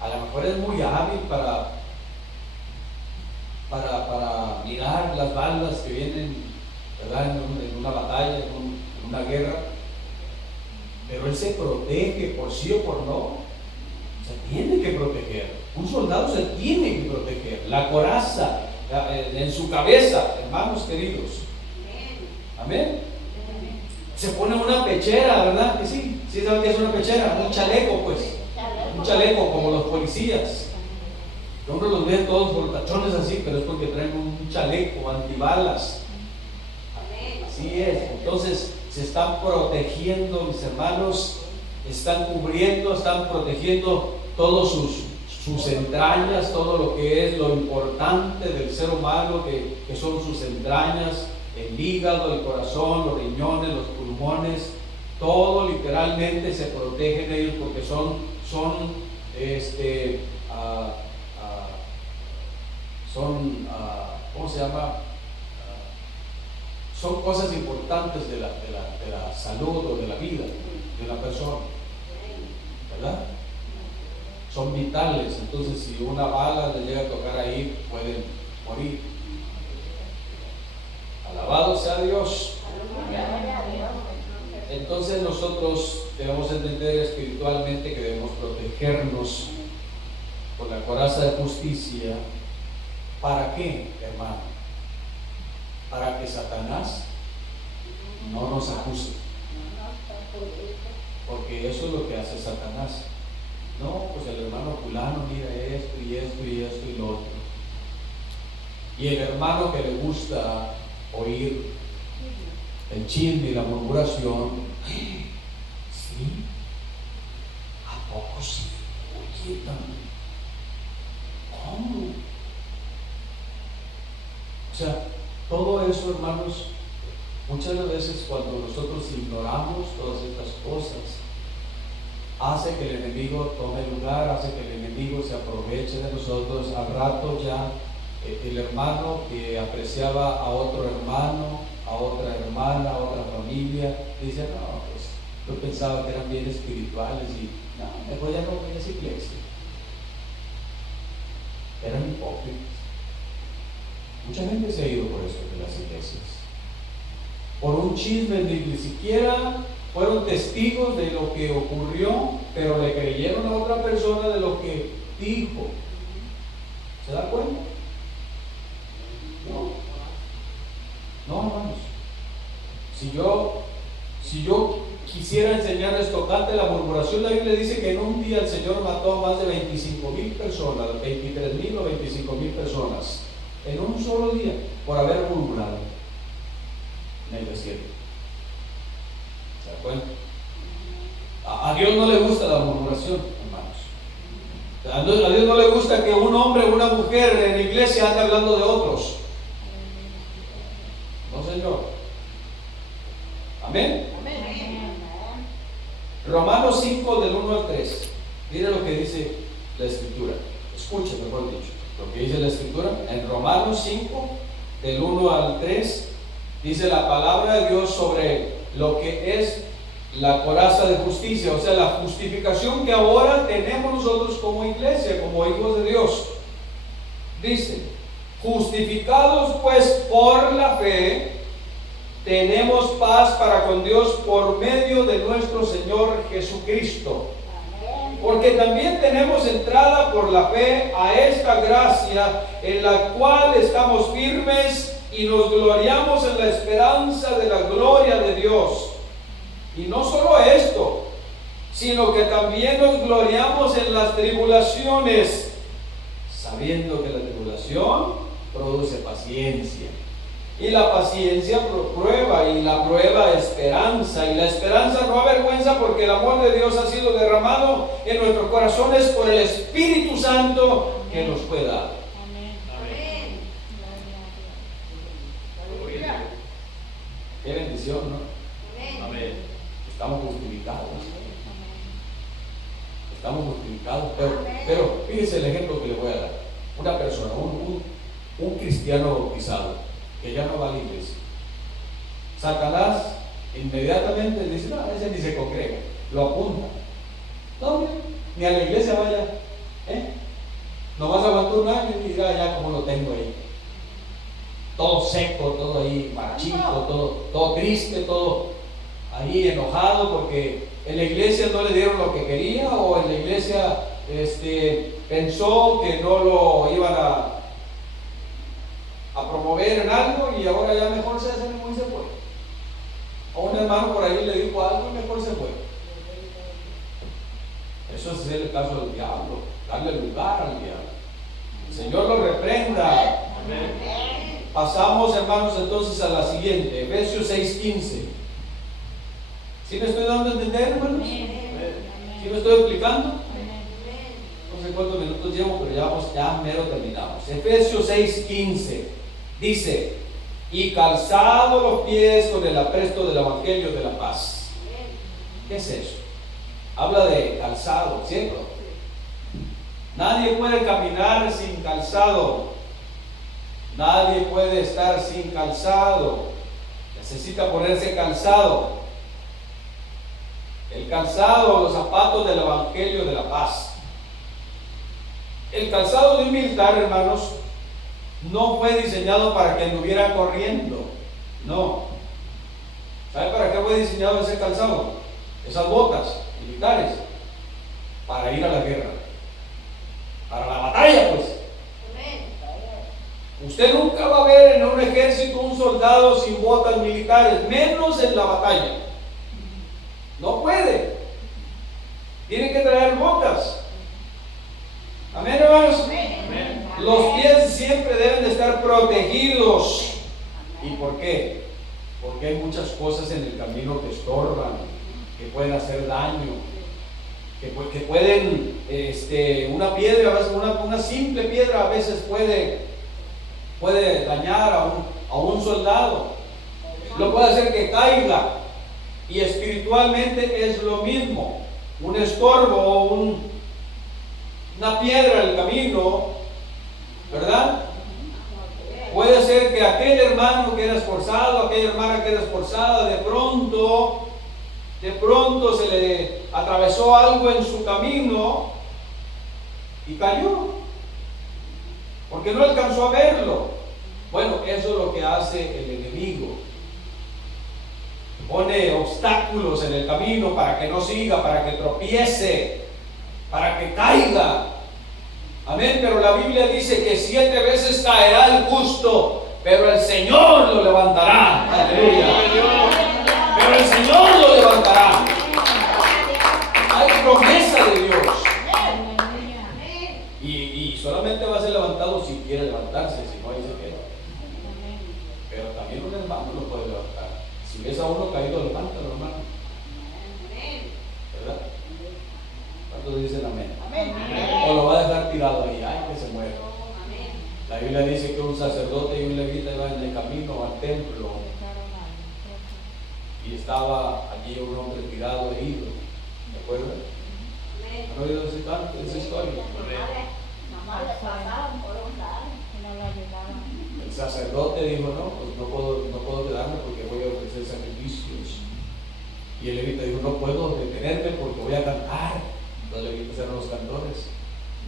A lo mejor es muy hábil para mirar las balas que vienen, ¿verdad? En una batalla, en una guerra, pero él se protege por sí o por no. Se tiene que proteger. Un soldado se tiene que proteger. La coraza en su cabeza, hermanos queridos. Amén. Se pone una pechera, ¿verdad? Que sí. ¿Sí saben qué es una pechera? Un chaleco, pues. Un chaleco como los policías. Uno los ve todos fortachones así, pero es porque traen un chaleco antibalas. Así es. Entonces se están protegiendo, mis hermanos. Están cubriendo, están protegiendo todos sus entrañas, todo lo que es lo importante del ser humano, que son sus entrañas, el hígado, el corazón, los riñones, los pulmones, todo literalmente se protegen ellos porque son ¿cómo se llama? Son cosas importantes de la salud o de la vida de una persona. son vitales. Entonces, si una bala les llega a tocar ahí, pueden morir. Alabado sea Dios. Entonces nosotros debemos entender espiritualmente que debemos protegernos con la coraza de justicia. ¿Para qué, hermano? Para que Satanás no nos acuse. Porque eso es lo que hace Satanás. No, pues el hermano fulano mira esto y esto y esto y lo otro. Y el hermano que le gusta oír el chisme y la murmuración, ¿sí? ¿A poco sí? Oye, ¿cómo? O sea, todo eso, hermanos, muchas veces cuando nosotros ignoramos todas estas cosas, hace que el enemigo tome lugar, hace que el enemigo se aproveche de nosotros. Al rato ya el hermano que apreciaba a otro hermano, a otra hermana, a otra familia, dice, no, pues yo pensaba que eran bien espirituales y no, mejor ya no voy a esa iglesia. Eran hipócritas. Mucha gente se ha ido por eso de las iglesias. Por un chisme, ni siquiera fueron testigos de lo que ocurrió, pero le creyeron a otra persona de lo que dijo. ¿Se da cuenta? No, hermanos. Si yo quisiera enseñarles tocante la murmuración, la Biblia dice que en un día el Señor mató a más de 25,000 personas, 23,000 o 25,000 personas, en un solo día, por haber murmurado en el desierto. ¿Se da cuenta? A Dios no le gusta la murmuración, hermanos. A Dios no le gusta que un hombre o una mujer en la iglesia ande hablando de otros. No, Señor. Amén. Romanos 5 del 1 al 3. Mire lo que dice la Escritura. Escuche, mejor dicho, lo que dice la Escritura. En Romanos 5 del 1 al 3 dice la palabra de Dios sobre lo que es la coraza de justicia, o sea, la justificación que ahora tenemos nosotros como iglesia, como hijos de Dios. Dice, justificados pues por la fe, tenemos paz para con Dios por medio de nuestro Señor Jesucristo. Porque también tenemos entrada por la fe a esta gracia en la cual estamos firmes y nos gloriamos en la esperanza de la gloria de Dios. Y no solo esto, sino que también nos gloriamos en las tribulaciones, sabiendo que la tribulación produce paciencia. Y la paciencia prueba, y la prueba esperanza, y la esperanza no avergüenza, porque el amor de Dios ha sido derramado en nuestros corazones por el Espíritu Santo que nos fue dado. Amén. Qué bendición, ¿no? Amén. Estamos justificados. Estamos justificados. Pero fíjese el ejemplo que le voy a dar. Una persona, un cristiano bautizado, que ya no va a la iglesia. Satanás inmediatamente dice, no, ese ni se congrega, lo apunta. No, ni a la iglesia vaya, no vas a aguantar un año y diga ya como lo tengo ahí. Todo seco, todo ahí marchito, todo triste, todo ahí enojado porque en la iglesia no le dieron lo que quería, o en la iglesia pensó que no lo iban a promover en algo y ahora ya mejor se desanimó y se fue. O un hermano por ahí le dijo algo y mejor se fue. Eso es el caso del diablo, darle lugar al diablo. El Señor lo reprenda. Amén. Pasamos, hermanos, entonces a la siguiente, Efesios 6:15. ¿Sí me estoy dando a entender, hermanos? ¿Sí me estoy explicando? No sé cuántos minutos llevo, pero ya mero terminamos. Efesios 6:15 dice, y calzado los pies con el apresto del Evangelio de la paz. ¿Qué es eso? Habla de calzado, ¿cierto? Nadie puede caminar sin calzado. Nadie puede estar sin calzado. Necesita ponerse calzado. El calzado, los zapatos del Evangelio de la paz. El calzado de un militar, hermanos, no fue diseñado para que anduviera corriendo. No. ¿Sabe para qué fue diseñado ese calzado? Esas botas militares. Para ir a la guerra. Para la batalla, pues. Usted nunca va a ver en un ejército un soldado sin botas militares, menos en la batalla. No puede. Tiene que traer botas. Amén, hermanos. Amén. Los pies siempre deben de estar protegidos. ¿Y por qué? Porque hay muchas cosas en el camino que estorban, que pueden hacer daño, que pueden, una piedra, a veces una simple piedra a veces puede dañar a un soldado, lo puede hacer que caiga. Y espiritualmente es lo mismo. Un estorbo o una piedra en el camino, ¿verdad? Puede ser que aquel hermano que era esforzado, aquella hermana que era esforzada, de pronto se le atravesó algo en su camino y cayó, porque no alcanzó a verlo. Bueno, eso es lo que hace el enemigo. Pone obstáculos en el camino para que no siga, para que tropiece, para que caiga. Amén, pero la Biblia dice que 7 veces caerá el justo, pero el Señor lo levantará. Aleluya. Pero el Señor lo levantará. Hay promesa de Dios. Y solamente va a ser levantado si quiere levantarse, si no, ahí se queda. Pero también un hermano lo puede levantar. Si ves a uno caído, levántalo, hermano. ¿Verdad? ¿Cuántos dicen amén? O lo va a dejar tirado ahí, ay, que se muera. La Biblia dice que un sacerdote y un levita iban en el camino al templo y estaba allí un hombre tirado, herido. ¿De acuerdo? ¿Han oído esa historia? El sacerdote dijo, no, pues no puedo quedarme porque voy a ofrecer sacrificios. Y el levita dijo, no puedo detenerme porque voy a cantar. Los levitas eran los cantores.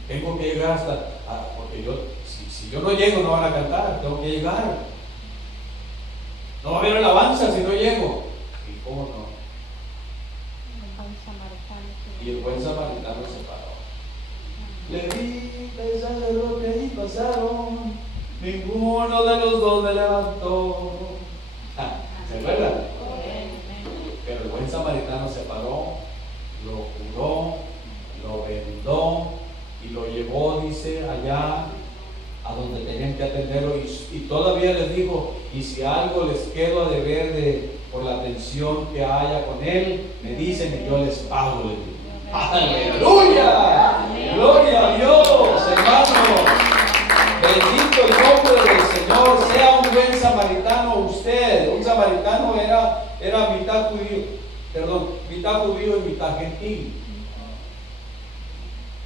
Tengo que llegar porque si yo no llego no van a cantar, tengo que llegar. No va a haber alabanza si no llego. ¿Y cómo no? Y el buen samaritano se paró. Levita y sacerdote ahí pasaron, ninguno de los dos me levantó. ¿Se acuerdan? Pero el buen samaritano se paró, lo curó, lo vendó y lo llevó, dice, allá a donde tenían que atenderlo, y todavía les dijo, y si algo les quedo a deber por la atención que haya con él, me dicen y yo les pago. ¡Aleluya! ¡Gloria a Dios, hermanos! Bendito el nombre del Señor. Sea un buen samaritano usted. Un samaritano era mitad judío y mitad gentil.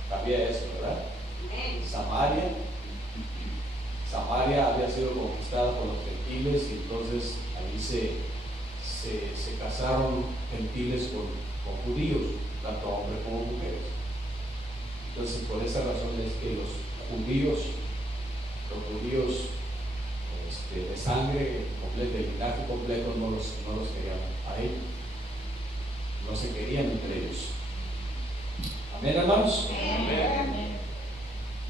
Sabía eso, ¿verdad? Samaria había sido conquistada por los gentiles y entonces ahí se casaron gentiles con judíos, tanto hombres como mujeres. Entonces por esa razón es que los judíos de sangre completa, de linaje completo, no los querían a ellos, no se querían entre ellos. Amén, hermanos. Amén.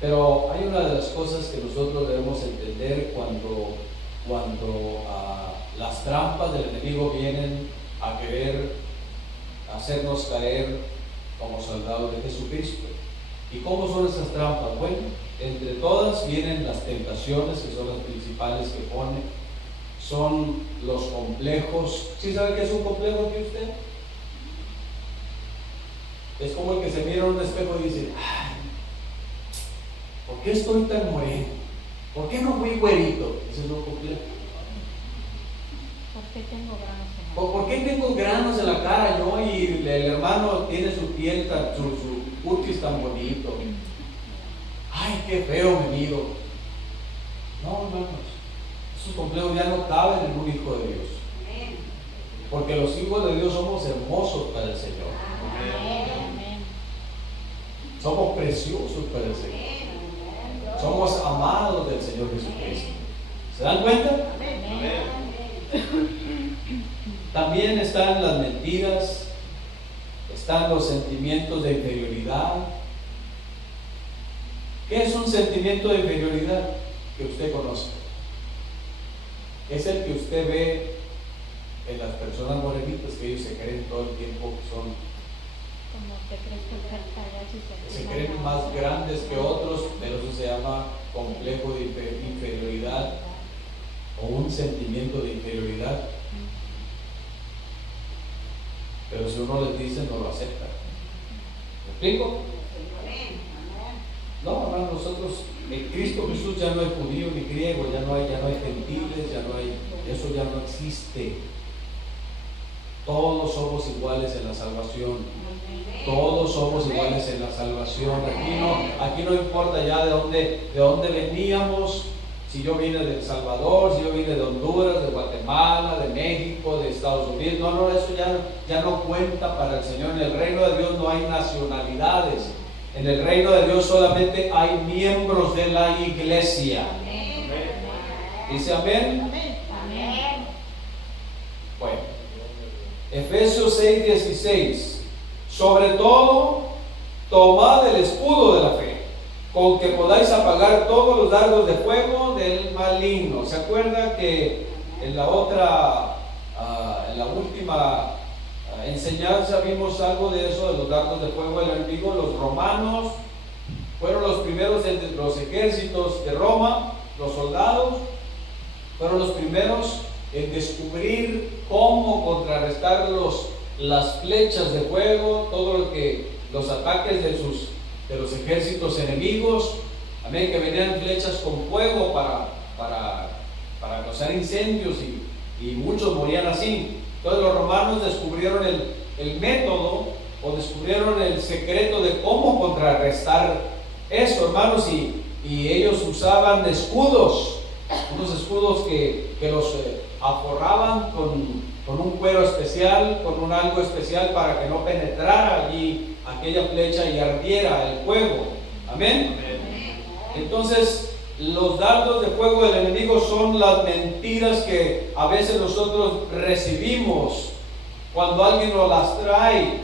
Pero hay una de las cosas que nosotros debemos entender cuando las trampas del enemigo vienen a querer hacernos caer como soldados de Jesucristo. ¿Y cómo son esas trampas? Bueno, entre todas vienen las tentaciones, que son las principales que pone. Son los complejos. ¿Sí sabe qué es un complejo aquí usted? Es como el que se mira en un espejo y dice, ay, ¿por qué estoy tan moreno? ¿Por qué no fui güerito? Ese es un complejo. ¿Por qué tengo granos en la ¿Por qué tengo granos en la cara yo y el hermano tiene su piel, su cutis tan bonito? Ay, qué feo me miro. No, hermanos, esos complejos ya no caben en un hijo de Dios. Porque los hijos de Dios somos hermosos para el Señor. Amén. Somos preciosos para el Señor. Somos amados del Señor Jesucristo. ¿Se dan cuenta? También están las mentiras, están los sentimientos de inferioridad. ¿Qué es un sentimiento de inferioridad que usted conoce? Es el que usted ve en las personas morenitas, que ellos se creen todo el tiempo que son, Como te crees que se creen más grandes que otros, pero eso se llama complejo de inferioridad o un sentimiento de inferioridad. Pero si uno les dice, no lo acepta. ¿Me explico? No, hermano, nosotros en Cristo Jesús ya no hay judío ni griego, ya no hay gentiles, eso ya no existe. Todos somos iguales en la salvación. Todos somos iguales en la salvación. Aquí no importa ya de dónde veníamos. Si yo vine de El Salvador, si yo vine de Honduras, de Guatemala, de México, de Estados Unidos. No, eso ya no cuenta para el Señor. En el reino de Dios no hay nacionalidades. En el reino de Dios solamente hay miembros de la iglesia. ¿Dice amén? Bueno, Efesios 6:16. Sobre todo, tomad el escudo de la fe, con que podáis apagar todos los dardos de fuego del maligno. ¿Se acuerda que en la última enseñanza vimos algo de eso, de los dardos de fuego del enemigo? Los romanos fueron los primeros de los ejércitos de Roma, los soldados fueron los primeros en descubrir cómo contrarrestar las flechas de fuego, los ataques de los ejércitos enemigos. Amén, que venían flechas con fuego para causar incendios y muchos morían así. Entonces los romanos descubrieron el método, o descubrieron el secreto de cómo contrarrestar eso, hermanos, y ellos usaban escudos, unos escudos que los aforraban con un cuero especial, con un algo especial para que no penetrara allí aquella flecha y ardiera el fuego. Amén. Entonces, los dardos de fuego del enemigo son las mentiras que a veces nosotros recibimos cuando alguien nos las trae.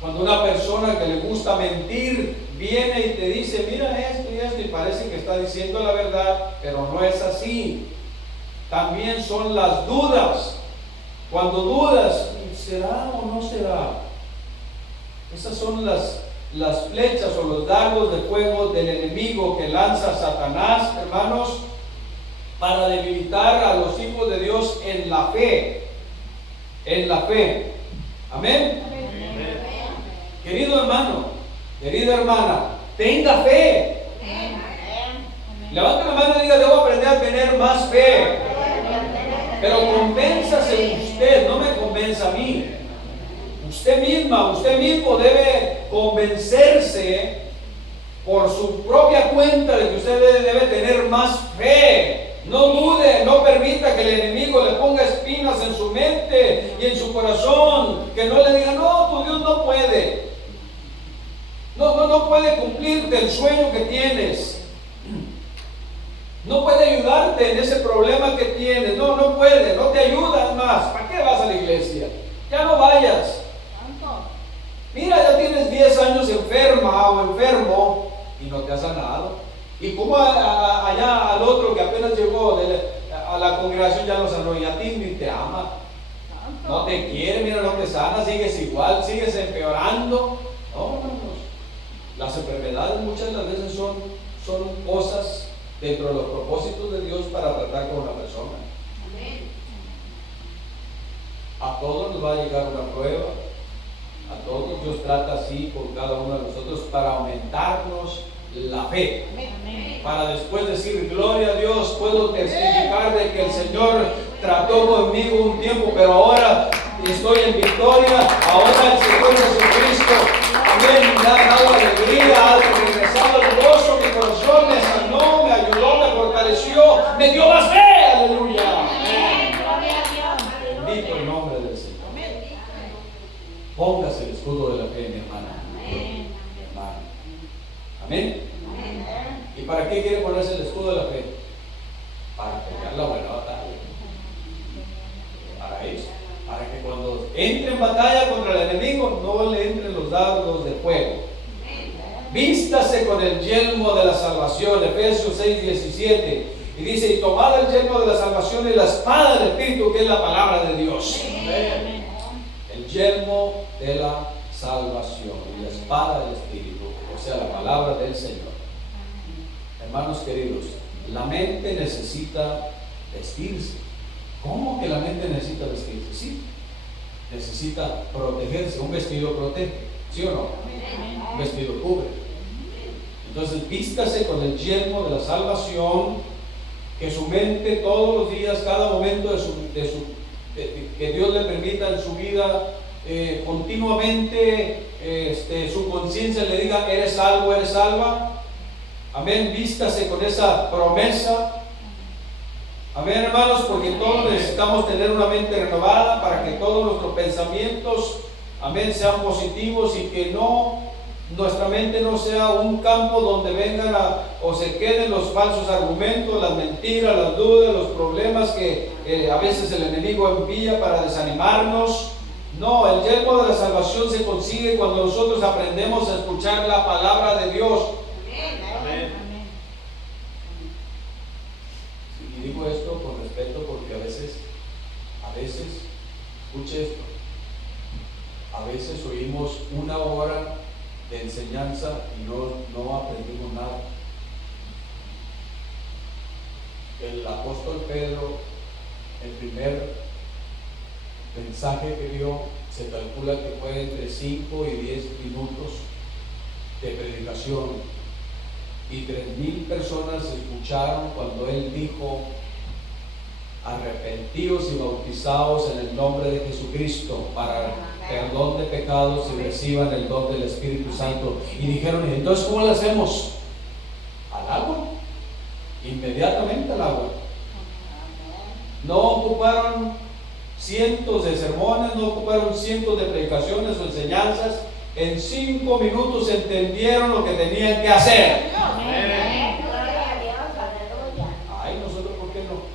Cuando una persona que le gusta mentir viene y te dice, mira esto y esto, y parece que está diciendo la verdad, pero no es así. También son las dudas. Cuando dudas, ¿será o no será? Esas son las flechas o los dardos de fuego del enemigo que lanza Satanás, hermanos, para debilitar a los hijos de Dios en la fe. En la fe. Amén. Querido hermano, querida hermana, tenga fe. Levanta la mano y diga, debo aprender a tener más fe. Pero convénzase usted, no me convenza a mí. Usted mismo debe convencerse por su propia cuenta de que usted debe tener más fe. No dude, no permita que el enemigo le ponga espinas en su mente y en su corazón, que no le diga, no, tu Dios no puede. No puede cumplirte el sueño que tienes. No puede ayudarte en ese problema que tienes. No puede, no te ayuda más. ¿Para qué vas a la iglesia? Ya no vayas. Mira, ya tienes 10 años enferma o enfermo y no te has sanado. Y como allá al otro que apenas llegó a la congregación ya lo sanó y a ti ni te ama. No te quiere, mira, no te sana, sigues igual, sigues empeorando. No. Las enfermedades muchas de las veces son cosas dentro de los propósitos de Dios para tratar con una persona. A todos nos va a llegar una prueba. A todos Dios trata así con cada uno de nosotros para aumentarnos la fe. Para después decir, gloria a Dios, puedo testificar de que el Señor trató conmigo un tiempo, pero ahora estoy en victoria. Ahora el Señor Jesucristo, amén, me ha dado alegría, ha regresado el gozo, mi corazón me sanó, me ayudó, me fortaleció, me dio más fe. Aleluya. Bendito el nombre del Señor. Póngase el escudo de la fe, mi hermana. Mi hermano. Amén. Y para qué quiere ponerse el escudo de la fe? Para pelear la buena batalla. Para eso. Para que cuando entre en batalla contra el enemigo no le entren los dardos de fuego. Vístase con el yelmo de la salvación, Efesios 6:17. Y dice, y tomad el yelmo de la salvación y la espada del Espíritu, que es la palabra de Dios. Amén. El yelmo de la salvación y la espada del Espíritu, o sea, la palabra del Señor. Hermanos queridos, la mente necesita vestirse. ¿Cómo que la mente necesita vestirse? Sí, necesita protegerse. Un vestido protege, ¿sí o no? Un vestido cubre. Entonces, vístase con el yelmo de la salvación, que su mente todos los días, cada momento que Dios le permita en su vida, continuamente su conciencia le diga, eres salvo, eres salva. Amén, vístase con esa promesa. Amén, hermanos, porque todos necesitamos tener una mente renovada para que todos nuestros pensamientos, amén, sean positivos y que nuestra mente no sea un campo donde vengan o se queden los falsos argumentos, las mentiras, las dudas, los problemas que a veces el enemigo envía para desanimarnos. No, el yelmo de la salvación se consigue cuando nosotros aprendemos a escuchar la palabra de Dios. Amén. Y digo esto con respeto porque a veces, escuche esto, a veces oímos una hora de enseñanza y no aprendimos nada. El apóstol Pedro, el primer mensaje que dio, se calcula que fue entre 5 y 10 minutos de predicación. Y 3,000 personas escucharon cuando él dijo, arrepentíos y bautizaos en el nombre de Jesucristo para perdón de pecados y reciban el don del Espíritu Santo. Y dijeron, entonces ¿cómo lo hacemos? Al agua, inmediatamente al agua. No ocuparon cientos de sermones, no ocuparon cientos de predicaciones o enseñanzas. En 5 minutos entendieron lo que tenían que hacer. Ay, nosotros, ¿por qué no?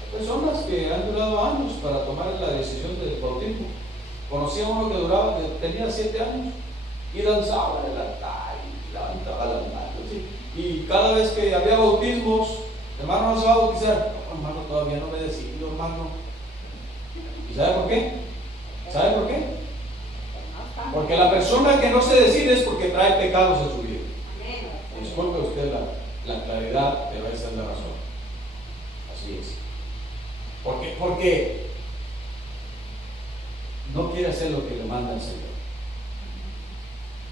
Hay personas que han durado años para tomar la decisión del bautismo. Conocí a uno que tenía 7 años y danzaba en el altar y levantaba las manos. Y cada vez que había bautismos, hermano, no se va a bautizar. No, hermano, todavía no me he decidido, hermano. ¿Y sabe por qué? ¿Sabe por qué? Porque la persona que no se decide es porque trae pecados en su vida. Disculpe usted la claridad, pero esa es la razón. Así es. Porque no quiere hacer lo que le manda el Señor.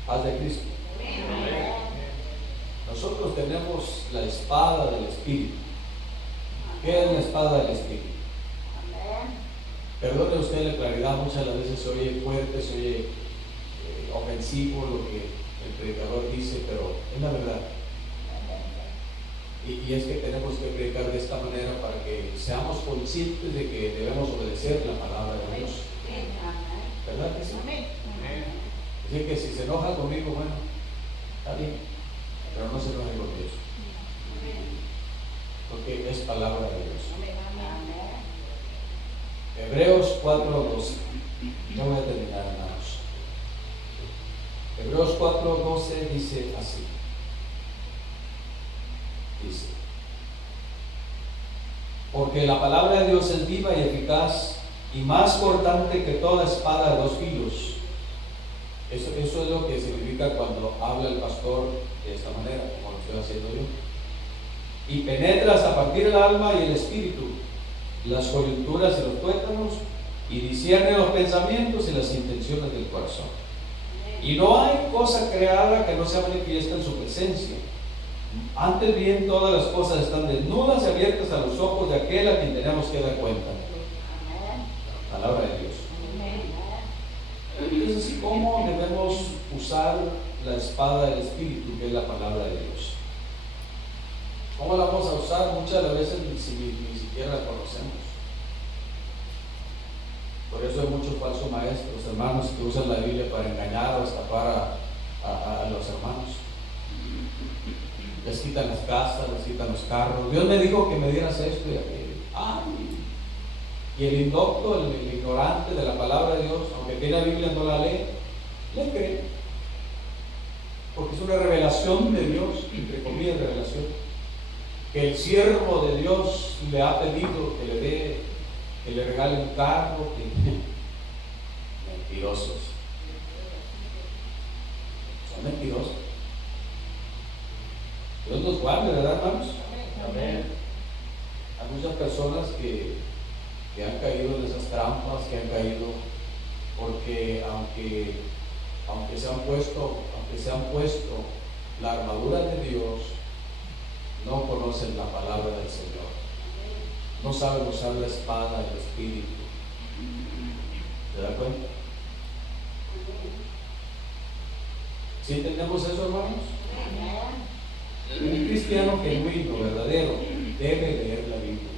Paz de Cristo. Nosotros tenemos la espada del Espíritu. ¿Qué es la espada del Espíritu? Perdone usted la claridad, muchas veces se oye fuerte, se oye ofensivo lo que el predicador dice, pero es la verdad. Y es que tenemos que predicar de esta manera para que seamos conscientes de que debemos obedecer la palabra de Dios. ¿Verdad que sí? Así que si se enoja conmigo, bueno, está bien, pero no se enoje con Dios, porque es palabra de Dios. Hebreos 4:12. Ya voy a terminar, hermanos. Hebreos 4:12 dice así. Dice, porque la palabra de Dios es viva y eficaz y más cortante que toda espada de 2 filos. Eso es lo que significa cuando habla el pastor de esta manera, como lo estoy haciendo yo. Y penetra hasta partir el alma y el espíritu, las coyunturas y los tuétanos, y discierne los pensamientos y las intenciones del corazón. Y no hay cosa creada que no sea manifiesta en su presencia. Antes bien, todas las cosas están desnudas y abiertas a los ojos de aquel a quien tenemos que dar cuenta. Palabra de Dios. Entonces, ¿cómo debemos usar la espada del Espíritu, que es la palabra de Dios? ¿Cómo la vamos a usar? Muchas de las veces ni siquiera la conocemos. Por eso hay muchos falsos maestros, hermanos, que usan la Biblia para engañar o estafar a los hermanos. Les quitan las casas, les quitan los carros. Dios me dijo que me dieras esto y aquello. Y el indocto, el ignorante de la palabra de Dios, aunque tiene la Biblia no la lee, le cree. Porque es una revelación de Dios, entre comillas revelación, que el siervo de Dios le ha pedido que le regale un carro. Mentirosos. Son mentirosos. Dios nos guarde, ¿verdad, hermanos? Amén. Hay muchas personas que han caído en esas trampas, que han caído porque aunque se han puesto la armadura de Dios, no conocen la palabra del Señor, no saben usar la espada del Espíritu. ¿Se da cuenta? ¿Sí entendemos eso, hermanos? Un cristiano genuino, verdadero, debe leer la Biblia.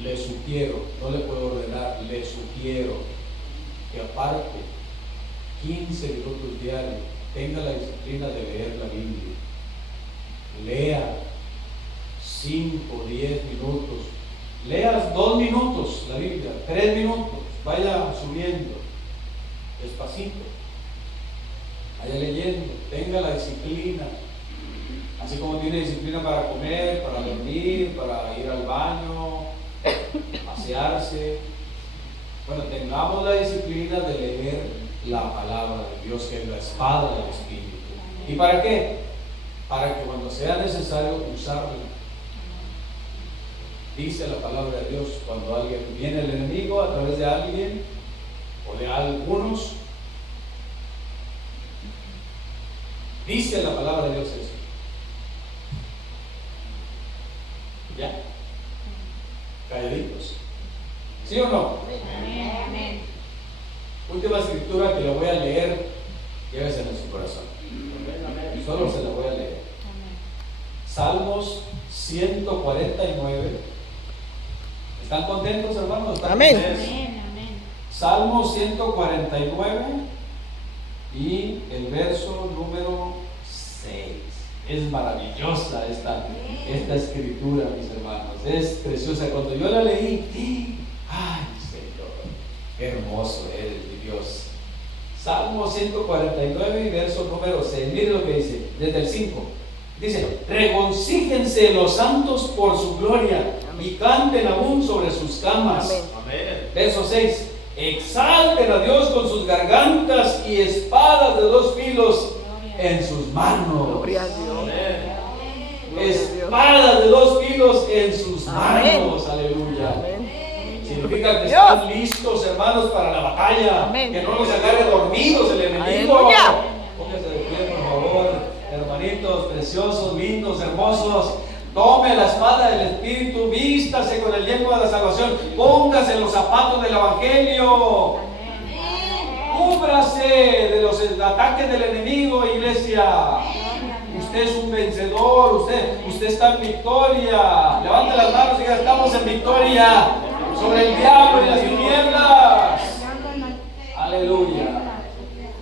Le sugiero, no le puedo ordenar, le sugiero que aparte 15 minutos diarios tenga la disciplina de leer la Biblia. Lea 5, 10 minutos. Leas 2 minutos la Biblia, 3 minutos. Vaya subiendo despacito. Vaya leyendo, tenga la disciplina. Así como tiene disciplina para comer, para dormir, para ir al baño, pasearse. Bueno, tengamos la disciplina de leer la palabra de Dios, que es la espada del Espíritu. ¿Y para qué? Para que cuando sea necesario usarla. Dice la palabra de Dios, cuando alguien viene el enemigo a través de alguien o de algunos, dice la palabra de Dios eso. ¿Ya? Calladitos. ¿Sí o no? Amén. Última escritura que le voy a leer, llévesela en su corazón. Solo se la voy a leer. Salmos 149. ¿Están contentos, hermanos? ¿Están Amén. contentos? Amén. Salmo 149 y el verso número 6. Es maravillosa esta escritura, mis hermanos. Es preciosa. Cuando yo la leí, ¡ay, Señor! ¡Qué hermoso eres, mi Dios! Salmo 149 y verso número 6. Mire lo que dice, desde el 5. Dice: regocíjense los santos por su gloria y canten aún sobre sus camas. Amén. Verso 6. Exalten a Dios con sus gargantas y espadas de 2 filos en sus manos. Gloria a Dios. Espadas de 2 filos en sus Amén. manos. Aleluya. Amén. Significa que Dios. están listos, hermanos, para la batalla. Amén. Que no los agarre dormidos el enemigo. Aleluya. Pónganse de pie, por favor, hermanitos preciosos, lindos, hermosos. Tome la espada del Espíritu, vístase con el yelmo de la salvación, póngase los zapatos del Evangelio, cúbrase de los ataques del enemigo, iglesia. Usted es un vencedor, usted está en victoria. Levante las manos y diga: estamos en victoria sobre el diablo y las tinieblas.